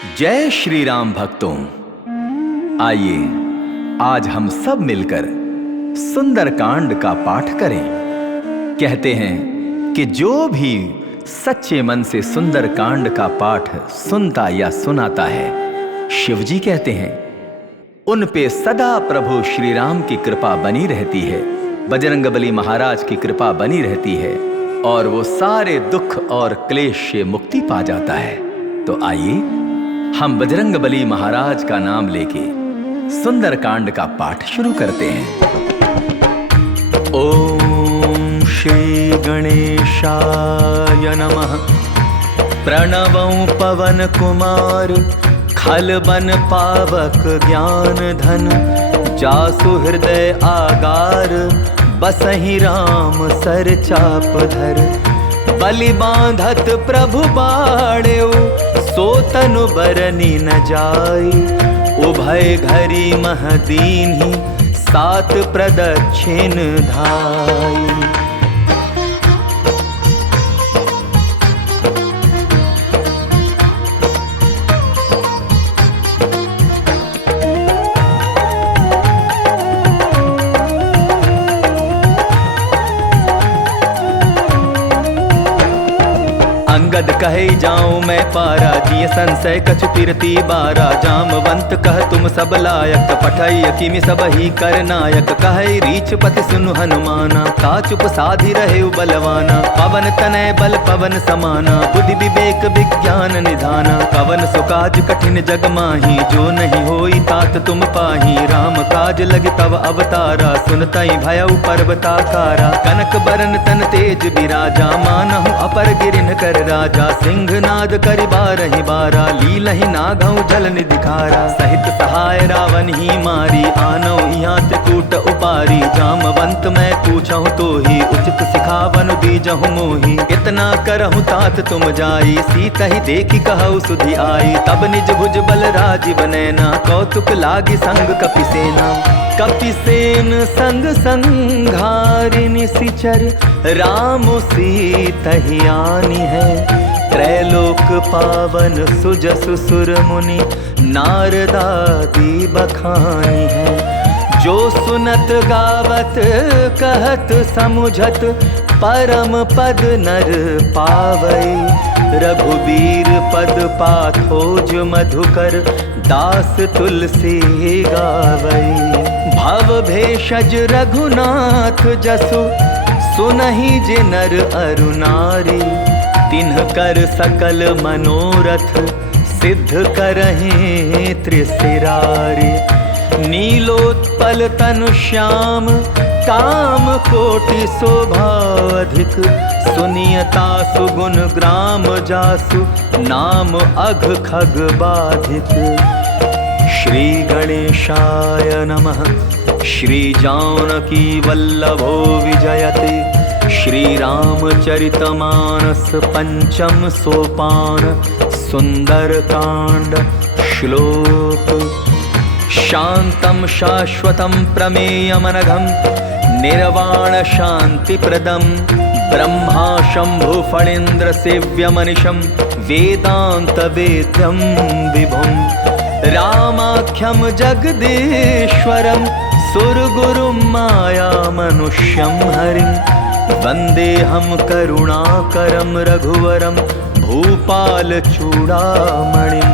जय श्री राम भक्तों, आइए आज हम सब मिलकर सुंदरकांड का पाठ करें। कहते हैं कि जो भी सच्चे मन से सुंदरकांड का पाठ सुनता या सुनाता है, शिव जी कहते हैं उन पे सदा प्रभु श्री राम की कृपा बनी रहती है, बजरंगबली महाराज की कृपा बनी रहती है और वो सारे दुख और क्लेश से मुक्ति पा जाता है। तो आइए हम बजरंगबली महाराज का नाम लेके सुंदरकांड का पाठ शुरू करते हैं। ओम श्री गणेशाय नमः। प्रणवं पवन कुमार खलबन पावक ज्ञान धन, जासु हृदय आगार बसहि राम सर चाप धर। बलि बांधत प्रभु बाड़ेउ सो तनु बरनी न जाई, उभय घरी मह दीन्हि सात प्रदक्षिण धाई। अंगद कहे जाऊं मैं पारा, जिय संशय कछु पिरती बारा। जामवंत कह तुम सब लायक, पठई किमि सब ही कर नायक। कहे रीछ पति सुनु हनुमाना, का चुप साधि रहे बलवाना। पवन तनय बल पवन समाना, बुद्धि विवेक विज्ञान निधाना। पवन सुकाज कठिन जग माही, जो नहीं होई तात तुम पाही। राम काज लगे तव अवतारा, सुनतई भयउ पर्वताकारा। कनक बरन तन तेज बिराजा, मानहु अपर गिरिन कर राजा। सिंहनाद करि बारहि बारा, लीलहि नागहु जल निधिखारा। सहित सहाय रावण ही मारी, आनौ यहाँ त्रिकूट उपारी। जामवंत मैं पूछहु तो ही, उचित सिखावनु दीजहु मोही। इतना करहु तात तुम जाई, सीतहि देखि कहु सुधि आई। तब निज भुज बल राजीव नैना, कौतुक लागी संग कपिसेना। कपिसेन संग संघारिनि सिचर, राम सीतहि आनी है। त्रैलोक पावन सुजसु सुर मुनि, नारदादि बखानी है। जो सुनत गावत कहत समुझत, परम पद नर पावई। रघुबीर पद पाथोज मधुकर, दास तुलसी गावई। भव भेषज रघुनाथ जसु, सुनहि जे नर अरु नारी। तिन्ह कर सकल मनोरथ, सिद्ध करहि त्रिशिरारी। नीलोत्पल तनु श्याम, काम कोटि शोभा अधिक। सुनियता सुगुण ग्राम जासु, नाम अघ खग बाधिक। श्री गणेशाय नमः। श्री जानकी वल्लभो विजयते, श्री रामचरितमानस पंचम सोपान। सुंदरकांड श्लोक। शांतं शाश्वतं प्रमेयमनघं, निर्वाण शांतिप्रदं। ब्रह्मा शंभु फणीन्द्र सेव्यमनिशं, वेदांत वेद्यं विभुं। रामाख्यं जगदीश्वरं, सुरगुरुं माया मनुष्यं हरिं। वन्देऽहं करुणाकरं रघुवरं, भूपाल चूड़ामणिं।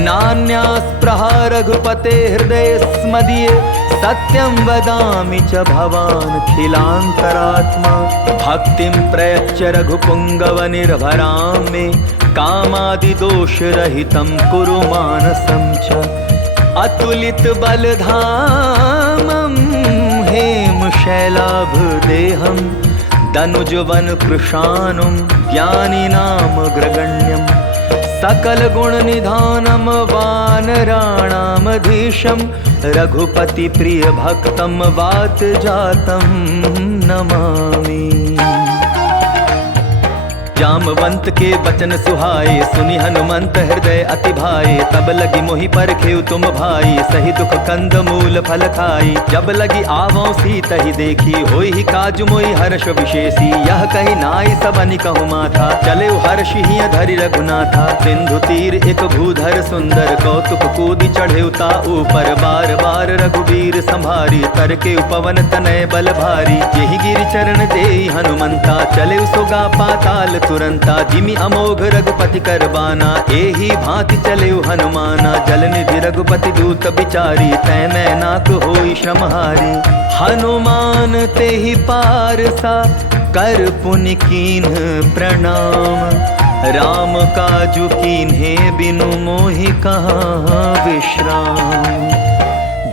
नान्यास्पृहा रघुपते हृदये स्मदीये, सत्यं वदामि च भवानखिलान्तरात्मा। भक्तिं प्रयच्छ रघुपुङ्गव निर्भरां मे, कामादिदोषरहितं कुरु मानसं च। अतुलित बलधामं हेमशैलाभदेहं, दनुजवन कृशानुं ज्ञानिनामग्रगण्यं। सकल गुण निधानं वानराणामधीशं, रघुपति प्रिय भक्तं वात जातं नमामि। जामवंत के बचन सुहाए, सुनि हनुमंत हृदय अति भाए। तब लगी मोहि परखेउ तुम भाई, सही दुख कंद मूल फल खाई। जब लगी आवों सीत ही देखी, होई ही काजु मोहि हर्ष विशेषी। यह कही नाई सबनि कहु माथा, चले हर्ष ही धरि रघुनाथा। सिंधु तीर एक भूधर सुंदर, कौतुक कूदि चढ़े ता ऊपर। बार बार रघुबीर संभारी, तर के उपवन तनय बल भारी। यही गिरि चरण देई हनुमंता, चले सोगा पाताल तुरंता। जिमि अमोघ रघुपति कर बाना, एही भांति चले हनुमाना। जल निधि रघुपति दूत बिचारी, तै मैं नाक होई श्रमहारी। हनुमान तेहि पारसा, कर पुनि कीन्ह प्रणाम। राम काजु कीन्हे बिनु मोहि कहाँ विश्राम।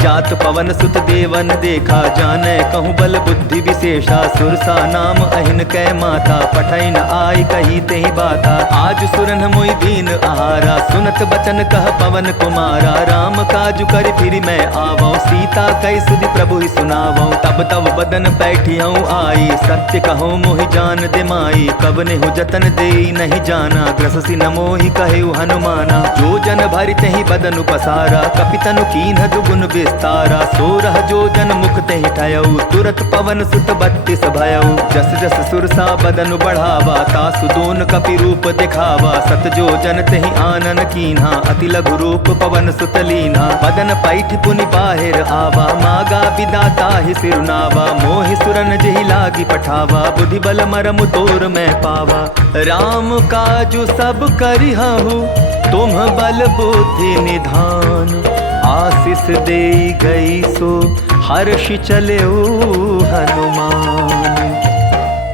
जात पवन सुत देवन देखा, जाने कहूँ बल बुद्धि विशेषा। सुरसा नाम अहिन कै माता, पठै न आई कही तेहि बाता। आज सुरन मोहि दीन आहारा, सुनत बचन कह पवन कुमारा। राम काजु करि फिरि मैं आवौ, सीता कहि सुधि प्रभु ही सुनावौ। तब तब बदन बैठियौ आई, सत्य कहूँ मोहि जान दे माई। कब नेहु जतन देई नहीं जाना, ग्रससि न मोहि कहेउ हनुमाना। जो जन भरि तेहि बदनु पसारा, कपितनु कीन्ह दुगुन विस्तारा। सोरह जो जन मुख तेहि ठयऊ, तुरत पवन सुत 32 भयऊ। जस जस सुरसा बदन बढ़ावा, तासु दोन कपि रूप दिखावा। सत जो जन तेहि आनन कीन्हा, अति लघु रूप पवन सुत लीन्हा। बदन पैठ पुनि बाहिर आवा, मागा विदाता ही सिरुनावा। मोहि सुरन जेहि लागी पठावा, बुद्धि बल मरमु तोर मैं पावा। राम काजु सब करिहु, तुम बल बुद्धि निधान। आशीष दे गई सो, हर्ष चलेऊ हनुमान।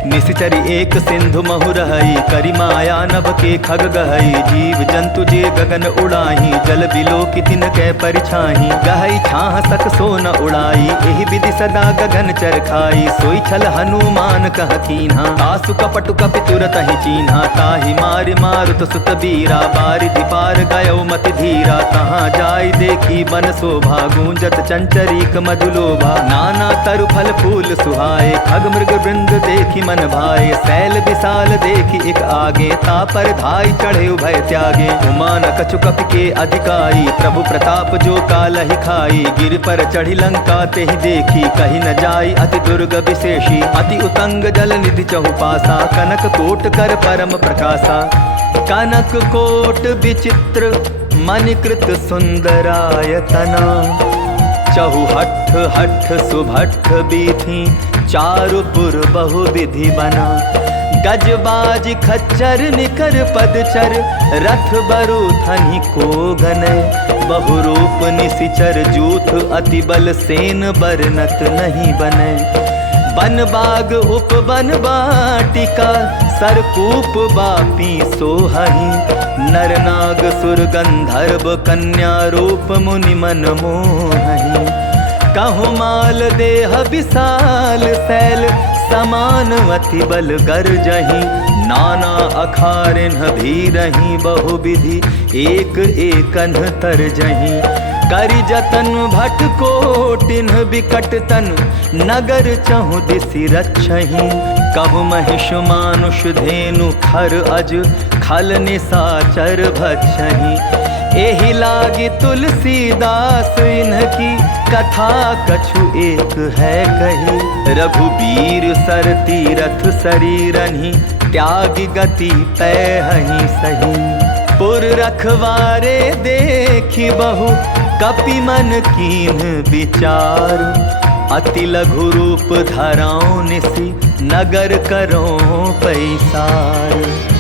निशिचरी एक सिंधु महु रहई, करि माया नभ के खग गहई। जीव जंतु जे गगन उड़ाही, जल बिलो की तिन कै परिछाही। गहई छाह सक सो न उड़ाई, एहि विधि सदा गगन चर खाई। सोई छल हनुमान कह कीन्हा, आसु कपटु कपि तुरत ही चीन्हा। ताहि मारि मारुत सुत बीरा, बारिधि पार गयो मति धीरा। तहाँ जाय देखी बन शोभा, गूंजत चंचरीक मधुलोभा। नाना तरु फल फूल सुहाए, खग मृग वृंद देखी मन भाए। शैल विशाल देखी एक आगे, तापर धाई चढ़े भय त्यागे। उमान कछु कपि के अधिकाई, प्रभु प्रताप जो कालहि खाई। गिर पर चढ़ी लंका तेहि देखी, कही न जाई अति दुर्ग विशेषी। अति उतंग जल निधि चहुपासा, कनक कोट कर परम प्रकाशा। कनक कोट विचित्र मणिकृत सुंदरायतना। चहुहठ हठ सुभठ बीथी, चारुपुर बहु विधि बना। गजबाज खच्चर निकर पदचर, रथ बरु थनि को गनय। बहुरूप निशिचर जूथ, अति बल सेन बरनत नहीं बनय। बन बाग उपवन बाटिका, सरकूप बापी सोहहि। नर नाग सुर गंधर्व, कन्या रूप मुनि मन मोहहि। कहु माल देह विशाल शैल, समान अति बल गर्जहि। नाना अखारिन भीरहि, बहु विधि एक एकन तरजहि। करि जतन भट कोटिन बिकट तन, नगर चहु दिसि रक्षहि। कहु महिष मानुष धेनु, खर अज खल निसाचर भक्षहि। एहि लागी तुलसीदास, इन्हकी कथा कछु एक है कही। रघुबीर सर तीरथ शरीरहि, त्यागी गति पैहि सही। पुर रखवारे देखी बहु, कपि मन कीन्ह विचार। अति लघु रूप धराओ निसि, नगर करो पैसार।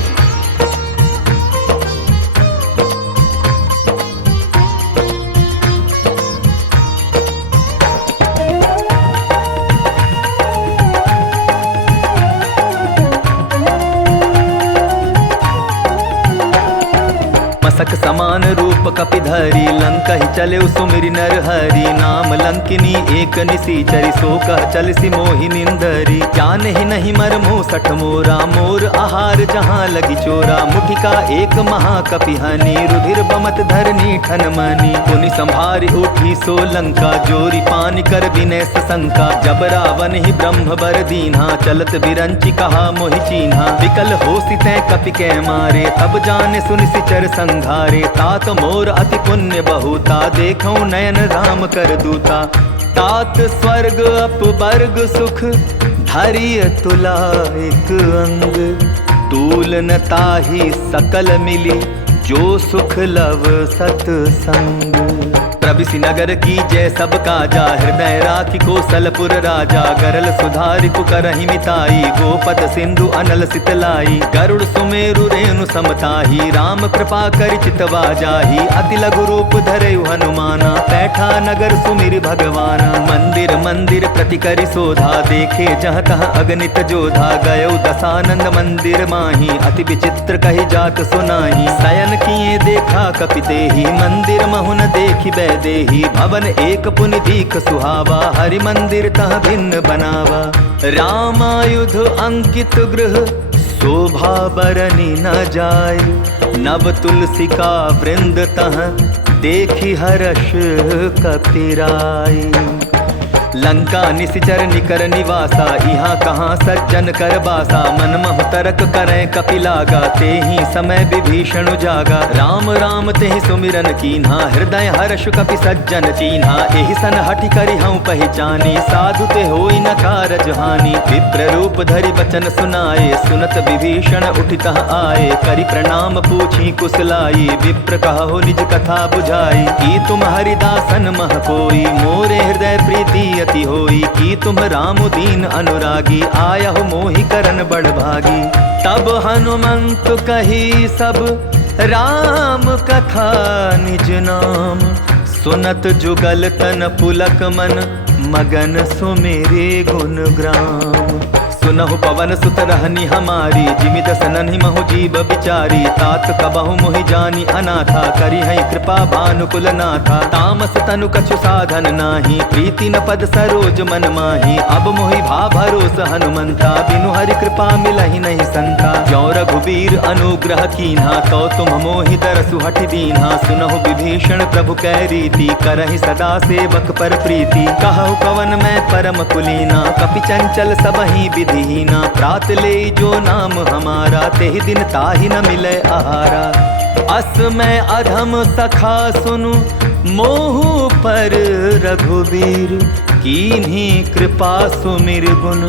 मसक समा समान रूप कपिधरी लंका ही चले सुमिरि नर हरि नाम लंकिनी एक निसीचरी सो कह चलसी मोहि निंदरी ज्ञान ही नहीं मर मुँह सठ मोरा मोर आहार जहाँ लगी चोरा मुठिका एक महाकपि हनि रुधिर बमत धरनी ठन मनी पुनि संभारी उठी सो लंका जोरी पानी कर विनय सशंका जब रावण ही ब्रह्म बर दीन्हा चलत बिरंची कहा मोहि चीन्हा विकल हो सितै कपि कै मारे तब जाने सुनि सिचर संघारे तात मोर अति पुण्य बहुता देखौ नयन राम कर दूता तात स्वर्ग अपवर्ग सुख धरिय तुला एक अंग तूल न ताहि सकल मिली जो सुख लव सतसंग प्रभिसि नगर की जय सब काजा हृदय राखी कौशलपुर राजा गरल सुधारि कुकरहि मिताई गोपद सिंधु अनल सितलाई गरुड़ सुमेरु रेणु समताही राम कृपा करि चितवा जाही अति लघु रूप धरयु हनुमाना पैठा नगर सुमिरि भगवाना मंदिर मंदिर प्रति करि शोधा देखे जह तह अगणित जोधा गयो दसानंद मंदिर माही अति विचित्र कहि जात सुनाही शयन किए देखा कपितेहि मंदिर महुन देखि देही भवन एक पुनि दीख सुहावा हरि मंदिर तह भिन्न बनावा रामायुध अंकित गृह शोभा बरनी न जाय नव तुलसी का वृंद तह देखी हर्ष कपिराई लंका निसिचर निकर निवासा यहाँ कहाँ सज्जन कर बासा मन महु तरक करें कपिलागा ते ही समय विभीषण जागा राम राम ते सुमिरन कीन्हा हृदय हर्ष कपि सज्जन चीन्हा एहि सन हठि करि हूँ पहचानी साधु ते होई न कारज हानि विप्र रूप धरि बचन सुनाए सुनत विभीषण उठितः आए करि प्रणाम पूछी कुशलाई विप्र कहो निज कथा बुझाई की तुम हरिदासन मह कोई मोरे हृदय प्रीति अति होई की तुम राम दीन अनुरागी आया हो मोहि करन बड़ भागी तब हनुमंत कही सब राम कथा निज नाम सुनत जुगल तन पुलक मन मगन सुमेरे गुण ग्राम सुनहु पवन सुत रहनी हमारी जिमि दसनहि महु जीव बिचारी तात कबहु मोहि जानी अनाथा करी है कृपा भानुकुल नाथा तामस तनु कछु साधन नाही प्रीति न पद सरोज मन माही अब मोहि भा भरोस हनुमंता बिनु हरि कृपा मिलहि नहीं संता जो रघुबीर अनुग्रह कीन्हा तो तुम मोहि दरसु हठि दीन्हा सुनहु विभीषण प्रभु कै रीति करहि सदा सेवक पर प्रीति कहु कवन मैं परम कुलीना कपि चंचल सबहि विधि दीना प्रात ले जो नाम हमारा तेहि दिन ताहि न मिले आहारा अस मैं अधम सखा सुनु मोहु पर रघुबीर कीन्ही कृपा सुमिर गुण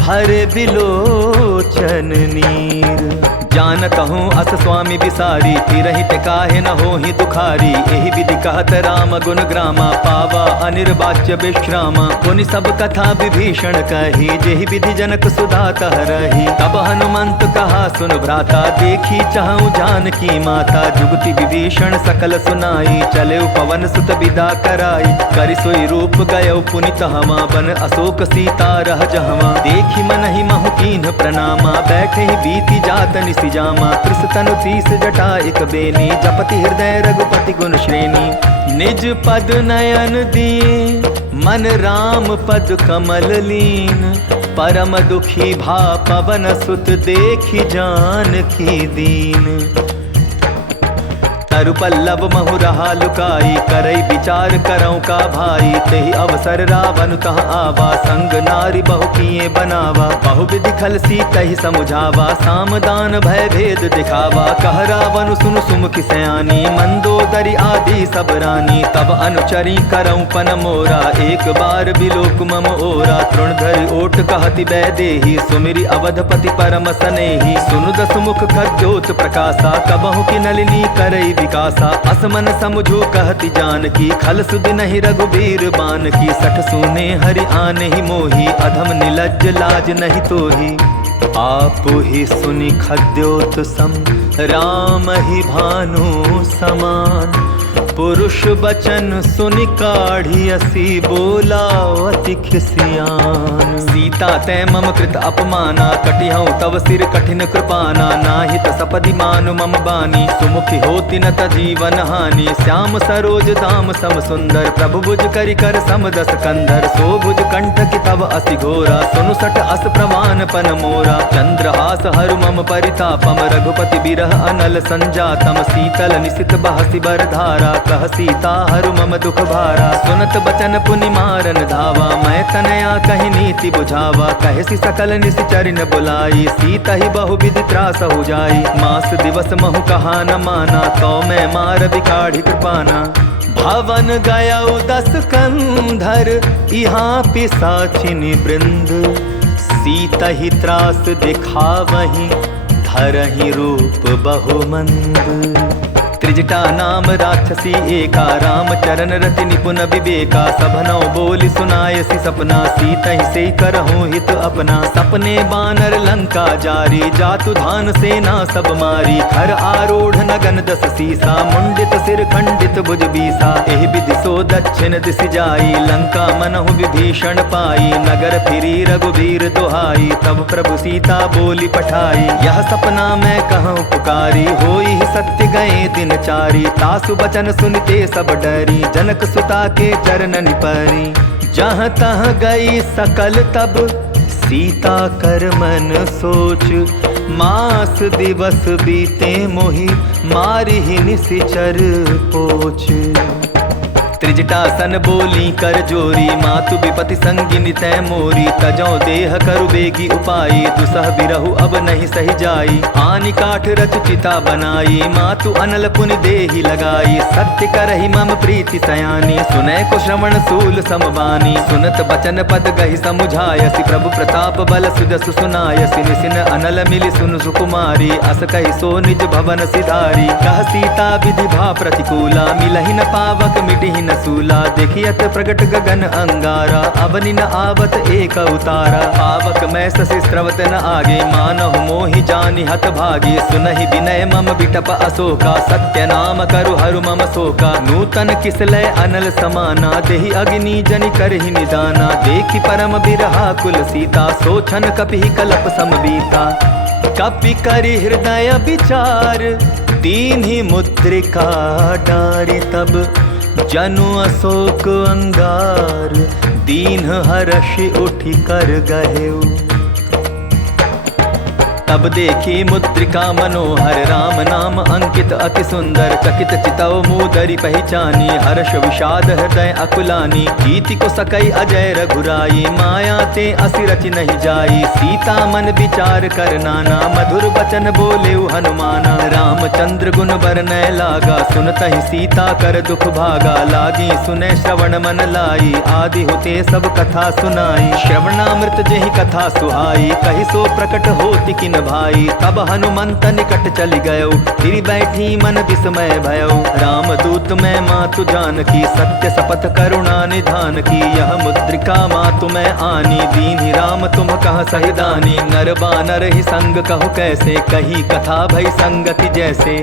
भर बिलोचन नीर जानत हूँ अस स्वामी बिसारी फिरहि ते काहे न होहि दुखारी एहि विधि कहत राम गुण ग्रामा पावा अनिर्वाच्य विश्रामा पुनि सब कथा विभीषण कही जेहि विधि जनक सुधा तह रही तब हनुमंत कहा सुन भ्राता देखी चाहूँ जानकी माता जुगति विभीषण सकल सुनाई चले पवन सुत विदा कराई करि सोई रूप गयो पुनि तहवा बन अशोक सीता रह जहवा देखी मन ही महु कीन्ह प्रणामा बैठे ही बीती जात जामा कृष तनु तीस जटा एक बेनी जपति हृदय रघुपति गुण श्रेणी निज पद नयन दिए मन राम पद कमल लीन परम दुखी भा पवन सुत देखी जानकी दीन तरु पल्लव महु रहा लुकाई करई विचार करौ का भाई तेहि अवसर रावण तह आवा संग नारी बहु किए बनावा बहु विधि खल सीतहि समुझावा सामदान भय भेद दिखावा कह रावण सुन सुमुखि सयानी मंदोदरी आदि सब रानी तब अनुचरी करौ पन मोरा एक बार बिलोक मम ओरा तृणधरि ओट कहति बैदेही सुमिरि अवधपति परम सनेही सुनु दसमुख खद्योत प्रकाशा कबहु की नलिनी करई विकासा असमन समझो कहति जानकी खल सुध नहीं रघुबीर बान की सठ सुने हरि आने ही मोही अधम निलज्ज लाज नहीं तोही आप ही सुनि खद्योत सम राम ही भानु समान पुरुष बचन सुनि काढ़ी असी बोला अति खिसियान। सीता तै मम कृत अपमाना कटिहऊँ तव सिर कठिन कृपाना। नाहित सपदि मानु मम बानी सुमुखी होति न जीवन हानि। श्याम सरोज दाम सम सुंदर प्रभु भुज करि कर सम दस कंधर। सो भुज कंठ की तव असि घोरा सुनु सट अस प्रमाण पन मोरा। चंद्रहास हरु मम परितापम रघुपति बिरह अनल संजातम। शीतल निशित बहसि बर धारा कह सीता हरु मम दुख भारा। सुनत बचन पुनि मारन धावा मैं तनया कहि नीति बुझावा। कहसी सकल निशिचर न बुलाई सीता ही बहु विधि त्रास हो जाई। मास दिवस महु कहा न माना तो मैं मार बिकाढ़ी कृपाना। भवन गया 10 कंधर यहाँ पिसाचिनी वृंद। सीता ही त्रास दिखावहीं धरहि रूप बहुमंद। त्रिजटा नाम राक्षसी एका राम चरण रति निपुण विवेका। सभनौ बोली सुनायसी सपना सीता ही से करहूँ हित अपना। सपने बानर लंका जारी जातु धान सेना सब मारी। खर आरूढ़ नगन 10 सीसा मुंडित सिर खंडित भुज बीसा। एहि विधि सो दक्षिण दिशि जाई लंका मनहु विभीषण पाई। नगर फिरी रघुबीर दुहाई तब प्रभु सीता बोली पठाई। यह सपना मैं कहूँ पुकारी होई सत्य गए दिन चारी। तासु बचन सुनते सब डरी जनक सुता के चरण निपरी। जहाँ तहाँ गई सकल तब सीता कर मन सोच। मास दिवस बीते मोहि मारी ही निशिचर पोच। त्रिजटासन बोली कर जोरी मातु विपति संगिनी तै मोरी। तजौ देह करु बेगी उपाई दुसह बिरहु अब नहीं सही जाई। आनि काठ रच चिता बनाई मातु अनल पुनि देहि लगाई। सत्य करहि मम प्रीति सयानी सुनै को श्रवण सूल समबानी। सुनत बचन पद गहि समुझायसि प्रभु प्रताप बल सुजसु सुनायसि। निसिन अनल मिलि सुनु सुकुमारी अस कहि सो निज भवन सिधारी। कह सीता विधि भा प्रतिकूला मिलहि न पावक मिटिहि न सूला। देखियत प्रगट गगन अंगारा अवनि न आवत एक उतारा। पावक मैं ससि स्रवत न आगे मानहु मोहि जानि हत भागी। सुनहि विनय मम बिटप अशोका सत्य नाम करु हरु मम शोका। नूतन किसलय अनल समाना देहि अग्नि जनि करहि निदाना। देखि परम बिरहा कुल सीता सोचन कपिहि कलप समबीता। कपि करि हृदय विचार दीन्हि मुद्रिका डारि। तब जनु अशोक अंगार दीन हर्षि उठि कर गहेउ। तब देखी मुद्रिका मनोहर राम नाम अंकित अति सुंदर। चकित चितौ मूदरि पहचानी हर्ष विषाद हृदय अकुलानी। कीति को सकई अजय रघुराई माया ते असि रचि नहीं जाई। सीता मन विचार कर नाना मधुर बचन बोलेउ हनुमाना। रामचंद्र गुण बरनय लागा सुनतहि सीता कर दुख भागा। लागी सुने श्रवण मन लाई आदि होते सब कथा सुनाई। श्रवणामृत जेहि कथा सुहाई कहि सो प्रकट होति किन भाई। तब हनुमंत निकट चली गयो फिर बैठी मन विस्मय भयो। राम दूत मैं मातु जानकी सत्य सपथ करुणा निधान की। यह मुद्रिका मातु मैं आनी दीन्हि राम तुम कह सहि दानी। नर बानर ही संग कहु कैसे कही कथा भई संगति जैसे।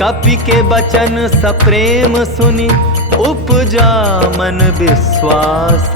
कपि के बचन सप्रेम सुनि उपजा मन विश्वास।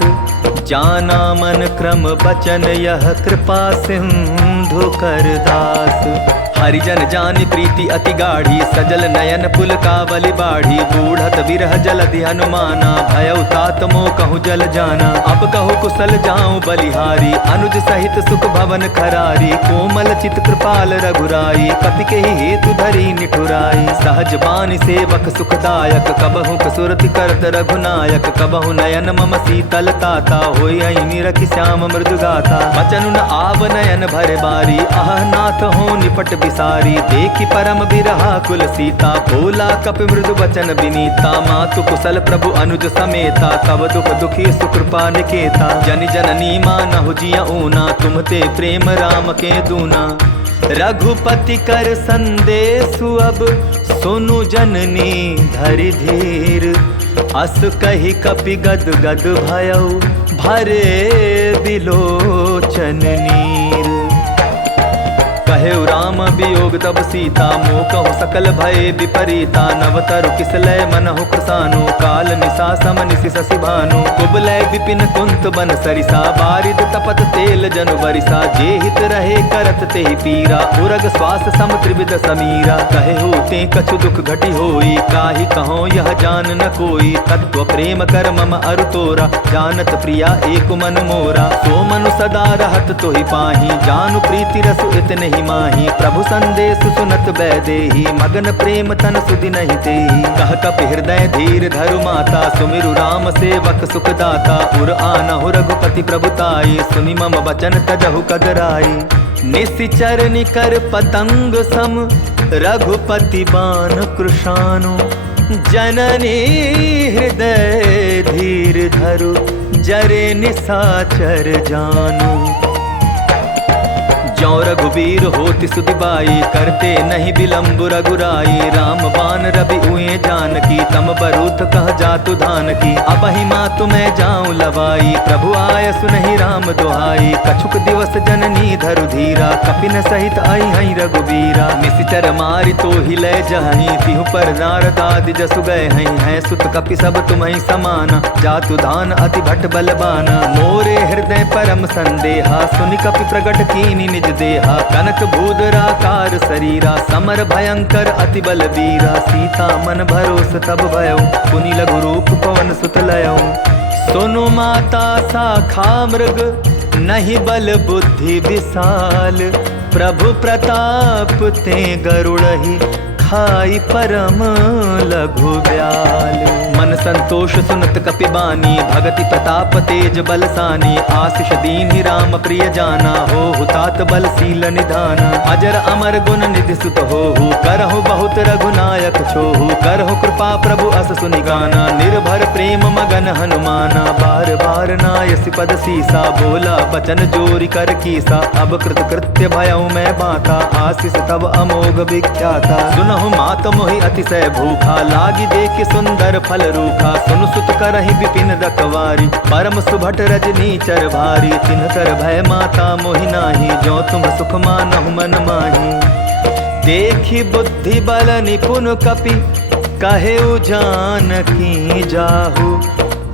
जाना मन क्रम बचन यह कृपा सिंधु कर दास। हरिजन जानि प्रीति अति गाढ़ी सजल नयन पुल कावली बाढ़ी। बूढ़त बिरह जलधि हनुमाना भयउ तात मोह कहूँ जल जाना। अब कहूँ कुशल जाऊँ बलिहारी अनुज सहित सुख भवन खरारी। कोमल चित कृपाल रघुराई कपि के ही हेतु धरी निठुराई। सहज बानी सेवक सुखदायक कबहु कसुरति करत रघुनायक। कबहु नयन मम शीतल ताता होई निरखि श्याम मृदु गाथा। बचनु न आव नयन भरे बारी अह नाथ हो निपट सारी। देखी परम बिरहा कुल सीता बोला कपि मृदु बचन विनीता। मातु कुशल प्रभु अनुज समेता तब दुख दुखी सुकृपा निकेता। जनि जननी मानहु जिया ऊना तुम ते प्रेम राम के दूना। रघुपति कर संदेशु अब सुनु जननी धरि धीर। अस कहि कपि गद गद भयउ भरे बिलोचन नीर। कहे राम वियोग तब सीता, मोह कहु सकल भय विपरीता। नवतरु किसलय मनहु कृसानु, काल निशा सम निशि शशि भानु। कुबलय विपिन कुंत बन सरिसा, बारिद तपत तेल जनु बरिसा। जे हित रहे करत तेहि पीरा, उरग श्वास सम त्रिविध समीरा। कहे होते कछु दुख घटी होई, काहि कहो यह जान न कोई। तत्व प्रेम कर मम अरु तोरा, जानत प्रिया एक मन मोरा। सो मनु सदा रहत तोहि पाही, जानु प्रीति रसु इतने ही माही। प्रभु संदेश सुनत बैदेही, मगन प्रेम तन सुधि नहीं तेही। कह कपि हृदय धीर धरु माता, सुमिरु राम सेवक सुख दाता। उर आनहु रघुपति प्रभुताई, सुनि मम वचन तजहु कदराई। निशिचर निकर पतंग सम, रघुपति बाण कृशानु। जननी हृदय धीर धरु, जरे निशाचर जानु। ज्यों रघुबीर होति सुधि बाई, करते नहीं विलम्ब रघुराई। राम बाण रवि उए जानकी, तम बरूथ कह जातु धान की। अबहि मातु मैं जाऊं लवाई, प्रभु आय सुनहि राम दुहाई। कछुक दिवस जननी धरु धीरा, कपिन सहित आई हई रघुबीरा। निशिचर मारि तो ही लय जहई, तिहु पर नारद आदि जसु गए हई। है सुत कपि सब तुम्हि समाना, जातु धान अति भट बलबाना। मोरे हृदय परम संदेहा, सुनि कपि प्रगट कीनि निज देहा। कनक भूधराकार शरीरा, समर भयंकर अति बलवीरा। सीता मन भरोस तब भयो, पुनि लघु रूप पवन सुत लयो। सुनु माता शाखा मृग, नहीं बल बुद्धि विशाल। प्रभु प्रताप ते गरुड़हि, खाई परम लघु ब्याल। मन संतोष सुनत कपि बानी, भगति प्रताप तेज बलसानी। आशीष दीन्हि राम प्रिय जाना, हो हुतात बलशील निधाना। अजर अमर गुण निधि सुत होहु, करहु बहुत रघुनायक छोहु। करहु कृपा प्रभु अस सुनि गाना, निर्भर प्रेम मगन हनुमाना। बार बार नायसि पद सीसा, बोला बचन जोरि कर कीसा। अब कृत कृत्य भयउ मैं बाता, आशीष तब अमोघ विख्याता। सुनहु मात मोहि अतिशय भूखा, लागी देख सुंदर फल रूखा। सुन सुत करहि विपिन रखवारी, परम सुभट रजनी चर भारी। तिनकर भय माता मोहि नाही, जो तुम सुख मानहु मन माही। देखी बुद्धि बल निपुन कपि, कहे जानकी जाहु।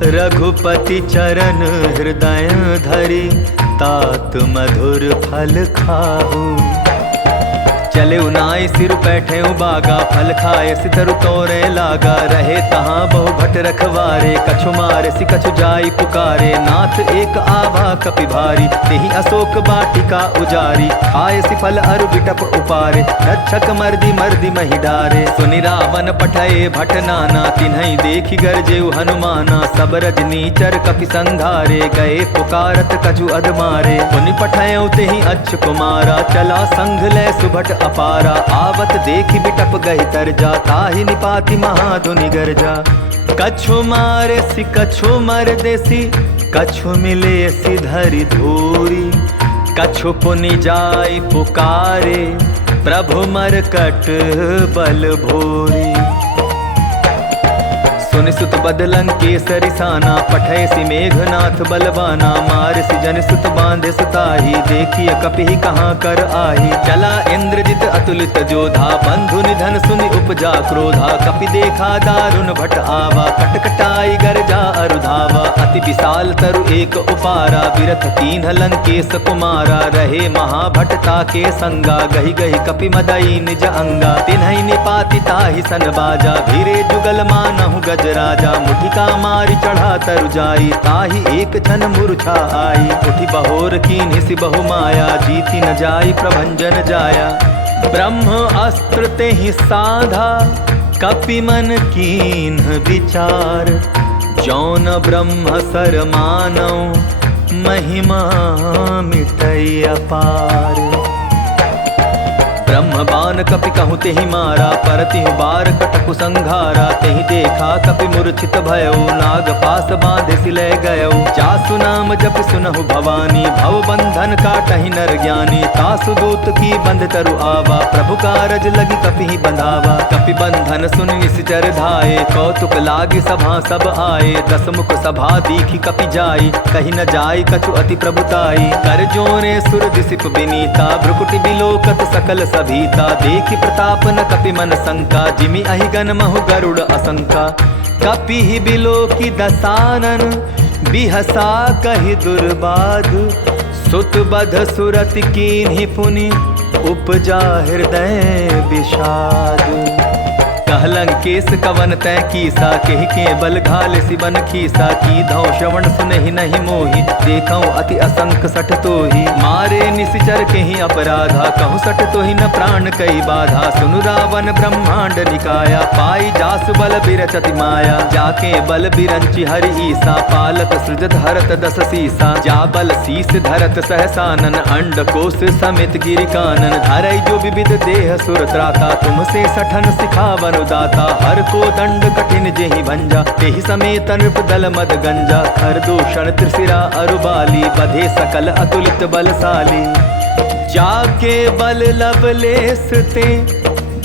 रघुपति चरण हृदय धरि, तात मधुर फल खाहु। चले उनाई सिर बैठे बागा, फल खाए सितरु तोरे लागा। रहे तहाँ बहु भट रखवारे, कछु मारे सि कछु जाई पुकारे। नाथ एक आभा कपि भारी, तेहि अशोक बाटिका उजारी। खाए सि फल अरु बिटप उपारे, रक्षक मर्दी मर्दी महि डारे। सुनि रावण पठये भट नाना, तिन्हई देखि गरजेउ हनुमाना। सब रजनीचर कपि संघारे, गए पुकारत कछु अधमारे। पुनि पठयउ तेहि अच्छ कुमारा, चला संघ लय सुभट अपारा। आवत देखि बिटप गहि तरजा, ताहि निपाति महाधुनि गरजा। कछु मारे सि कछु मर देसी, कछु मिले सि धरि धूरी। कछु पुनि जाय पुकारे, प्रभु मरकट बल भोरी। सुनि सुत बदलन केसरि साना, पठय सि मेघनाथ बलवाना। मार सि जन सुत बांधे सुताही, देखिए कपिहि कहाँ कर आही। चला इंद्रजित अतुलित जोधा, बंधु निधन सुनि उपजा क्रोधा। कपि देखा दारुण भट आवा, कटकटाई गरजा अरुधावा। अति विशाल तरु एक उपारा, विरथ कीन्ह लंकेश कुमारा। रहे महाभटता के संगा, गहि गहि कपि मदई निज अंगा। तिन्हई निपाति ताहि सन बाजा, भीरे जुगल मानहु गज राजा। मुठिका मारि चढ़ा तरु जाई, ताहि एक क्षण मूर्छा आई। उठि बहोर कीन्हि सि बहु माया, जीति न जाई प्रभंजन जाया। ब्रह्म अस्त्र तेहि साधा, कपि मन कीन्ह विचार। जौन ब्रह्म सर मानौ, महिमा मिटै अपार। ब्रह्म बाण कपि कहूँ तेहि मारा, परतिहु बार कटकु संघारा। तेहि देखा कपि मूर्छित भयो, नाग पास बांधे सिलय गयो। जासु नाम जप सुनहु भवानी, भव बंधन काटहि नर ज्ञानी। तासु दूत की बंध तरु आवा, प्रभु कारज लगी कपि ही बंधावा। कपि बंधन सुन निश्चर धाये, कौतुक लागी सभा सब आए। दस मुख सभा दीखी कपि जाई, कही न जाई कछु अति प्रभुताई। कर जोरे सुर दिसिप बिनीता, भ्रुकुटि बिलोकत सकल सभीता। देखि प्रताप न कपि मन शंका, जिमि अहिगन महु गरुड़ असंका। कपि ही बिलोकि दसानन, बिहसा कहि दुर्बाध। सुत बध सुरति कीन्हि पुनि, उपजा हृदय विषाद। कहलं केस कवन तै कीसा, केहि के बल घाल सिबन खीसा। की धौ श्रवण सुनहि नहीं मोहि, देखौ अति असंक सठ तोहि। मारे निशिचर केहि अपराधा, कहूँ सठ तोहि न प्राण कई बाधा। सुनु रावण ब्रह्मांड निकाया, पाई जासु बल बिरचति माया। जाके बल बिरंचि हरि ईसा, पालत सृजत हरत दस सीसा। जा बल शीस धरत सहसानन, अंड कोश समेत गिरि कानन। धरई जो विविध देह सुर त्राता, तुमसे सठन सिखावन दाता। हर को दंड कठिन जेहि भंजा, तेहि समेत नृप दल मद गंजा। खर दूषण त्रिशिरा अरुबाली, बधे सकल अतुलित बलशाली। जाके बल लवलेस ते,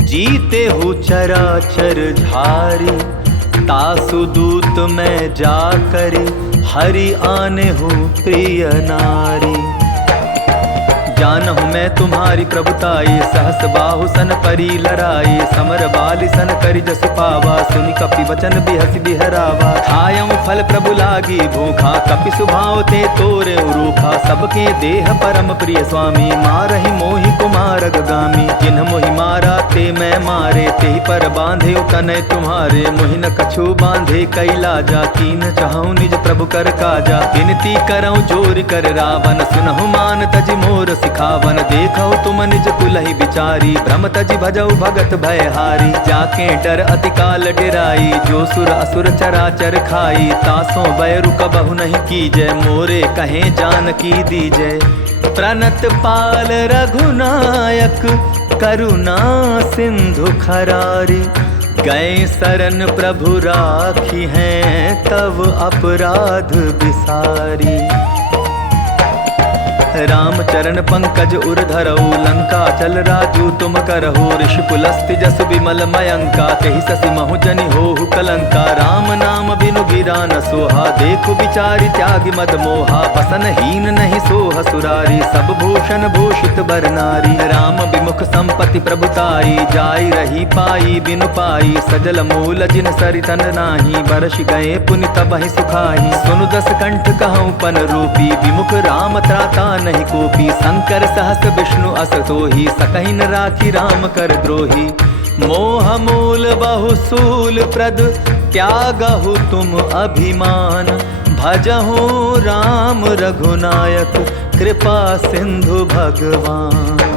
जीते हु चराचर झारी। तासु दूत में जाकर, हरि आने हूँ प्रिय नारी। जानहु मैं तुम्हारी प्रभुताई, सहस बाहु सन परी लराई। समर बाली सन करि जसु पावा, सुनि कपि वचन बिहसि बिहरावा। खायऊ फल प्रभु लागी भूखा, कपि सुभाव ते तोरे रूखा। सबके देह परम प्रिय स्वामी, मारहि मोहि कुमार गामी। जिन्ह मोहि मारा ते मैं मारे, तेहि पर बांधे तनय तुम्हारे। मोहि न कछु बांधे कैलाजा, कीन चाहूँ निज प्रभु कर काजा। विनती करऊँ जोर कर रावण, सुनहु मान तजि मोर खावन। देखो तुम निज कुलहि विचारी, भ्रम तजि भजऊ भगत भयहारी। जाके डर अति काल डेराई, जो सुर असुर चराचर खाई। तासों बैरु कबहु नहीं कीजय, मोरे कहे जानकी दीजय। प्रणत पाल रघुनायक, करुणा सिंधु खरारी। गए शरण प्रभु राखी हैं, तव अपराध बिसारी। राम चरण पंकज उर धरऊ, लंका चल राजू तुम करहु। ऋषि पुलस्ति जसु विमल मयंका, तेहि ससि महु जनि होहु कलंका। राम नाम बिनु गिरा न सोहा, देखु विचारि त्यागि मद मोहा। बसन हीन नहीं सोह सुरारी, सब भूषण भूषित बर नारी। राम विमुख संपत्ति प्रभुताई, जाई रही पाई बिनु पाई। सजल मूल जिन सरितन नाही, बरस गए पुनि तबहि सुखाई। सुनु दस कंठ कहूँ पन रूपी, विमुख राम त्राता नहीं कोपी। शंकर सहस विष्णु अस तोहि, सकहि न राखी राम कर द्रोही। मोह मूल बहु सूल प्रद, त्यागहु तुम अभिमान। भजहु राम रघुनायक, कृपा सिंधु भगवान।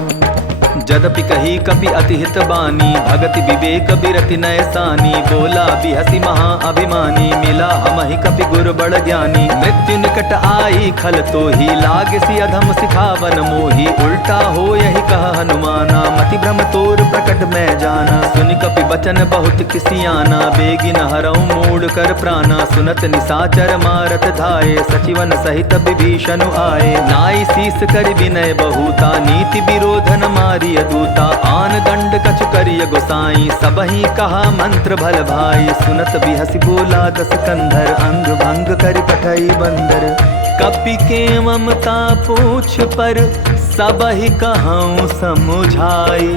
जदपि कही कपि अति हित बानी, भगति विवेक बिरति नय सानी। बोला बिहसी महा अभिमानी, मिला हमहि कपि गुर बड़ ज्ञानी। मृत्यु निकट आई खल तोहि, लागसी अधम सिखावन मोहि। उल्टा हो यही कह हनुमाना, मति भ्रम तोर प्रकट मैं जाना। सुनि कपि बचन बहुत किसियाना, बेगिन हरऊ मूड कर प्राणा। सुनत निसाचर मारत धाये, सचिवन सहित विभीषण आए। नाई शीस कर विनय बहुता, नीति विरोधन मारी दूता। आन दंड कछु करिय गोसाई, सबहि कहा मंत्र भल भाई। सुनत बिहसी बोला दस कंधर, अंग भंग करि पठई बंदर। कपि के ममता पूछ पर, सबहि कहूँ समुझाई।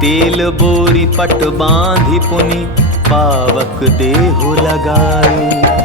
तेल बोरी पट बांधि पुनि, पावक देहु लगाई।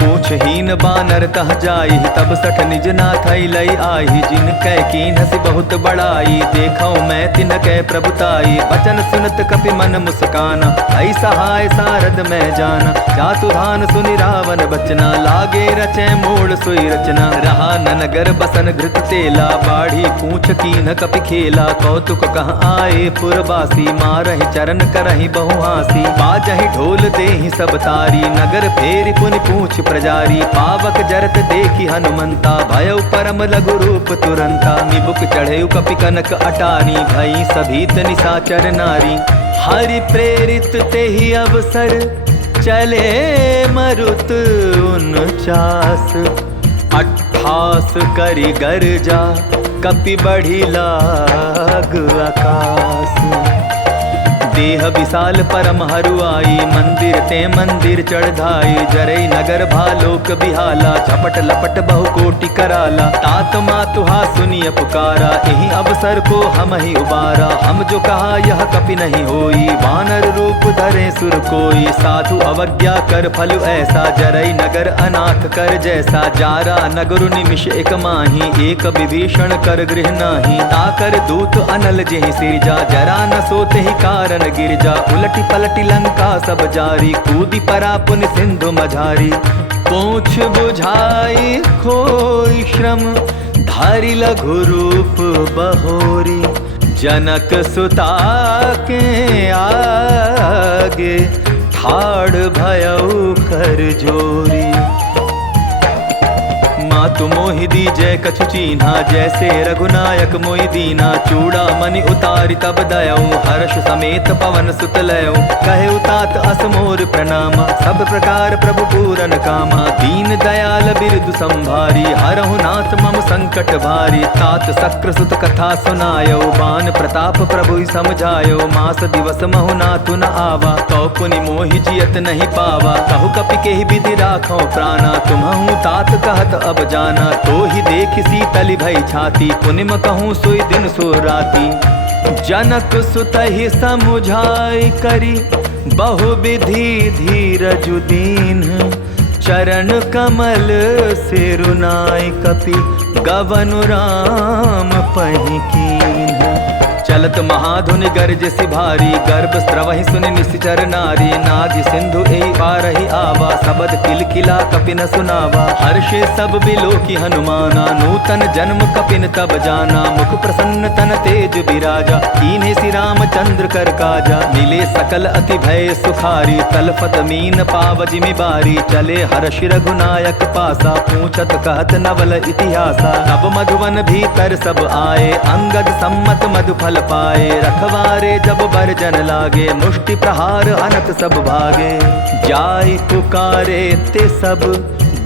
पूछहीन बानर तह जाई, तब सठ निज नाथ लई आई। जिन कै कीन्हसि बहुत बड़ाई, देखौ मैं तिन कै प्रभुताई। बचन सुनत कपि मन मुस्काना, ऐ सहाय सारद मैं जाना। चातुधान सुनि रावण बचना, लागे रचै मूल सोई रचना। रहा न नगर बसन घृत तेला, बाढ़ी पूछ कीन्ह कपि खेला। कौतुक कह आए पुरवासी, मारहि चरण करहि बहु हासी। बाजहि ढोल देहि सब तारी, नगर फेरि पुनि पूछ प्रजा अटारी। पावक जरत देखी हनुमंता, भयउ परम लघु रूप तुरंता। निबुक चढ़े कपि कनक अटारी, भई सभीत निशाचर नारी। हरि प्रेरित तेहि अवसर, चले मरुत 49। 28 करि गर्जा, कपि बढ़ी लाग आकाश। देह विशाल परम हरुआई, मंदिर ते मंदिर चढ़ाई। जरई नगर भालोक बिहाला, झपट लपट बहु कोटि कराला। तात मातुहा सुनिय पुकारा, यही अवसर को हम ही उबारा। हम जो कहा यह कपि नहीं होई, वानर रूप धरे सुर कोई। साधु अवज्ञा कर फल ऐसा, जरई नगर अनाथ कर जैसा। जारा नगर निमिष एक माही, एक विभीषण कर गृह नाही। ताकर दूत अनल जेहि सिरजा, जरा न सोते ही कारण गिरजा। उलटी पलटी लंका सब जारी, कूदी परा पुन सिंधु मझारी। पूछ बुझाई खोई श्रम, धारी लघु रूप बहोरी। जनक सुता के आगे, ठाड़ भयउ कर जोरी। मातु मोहि दीजै कछु चीन्हा, जैसे रघुनायक मोहि दीना। चूड़ा मणि उतारि तब दयऊ, हर्ष समेत पवन सुत लयऊ। कहे तात अस मोर प्रणामा, सब प्रकार प्रभु पूरन कामा। दीन दयाल बिरदु संभारी, हरहु नाथ मम संकट भारी। तात सक्र सुत कथा सुनायो, बान प्रताप प्रभु समझायो। मास दिवस महु नाथु न आवा, तो पुनि मोहि जियत नहीं पावा। कहु कपि केहि विधि राखो प्राणा, तुम्हु तात कहत अब जाना। तो ही देख शीतल भई छाती, पुनिम कहूँ सोई दिन सो राती। जनक सुतहि समुझाई करी, बहु विधि धीरज दीन। चरण कमल सिरुनाई, कपि गवनु राम पहि कीन्ह। चलत महाधुनि गर्ज सिभारी, गर्भ स्त्रवहि सुनि निश्चर नारी। नादि सिंधु एहि पारहि आवा, सबद किलकिला कपिन सुनावा। हर्षे सब बिलोकी हनुमाना, नूतन जन्म कपिन तब जाना। मुख प्रसन्न तन तेज बिराजा, कीन्हे श्री रामचंद्र कर काजा। मिले सकल अति भय सुखारी, तलफत मीन पाव जिमि बारी। चले हर्षि रघुनायक पासा, पूछत कहत नवल इतिहासा। तब मधुवन भीतर सब आए, अंगद सम्मत मधुफल पाए। रखवारे जब बरजन लागे, मुष्टि प्रहार अनत सब भागे। जाय पुकारे ते सब,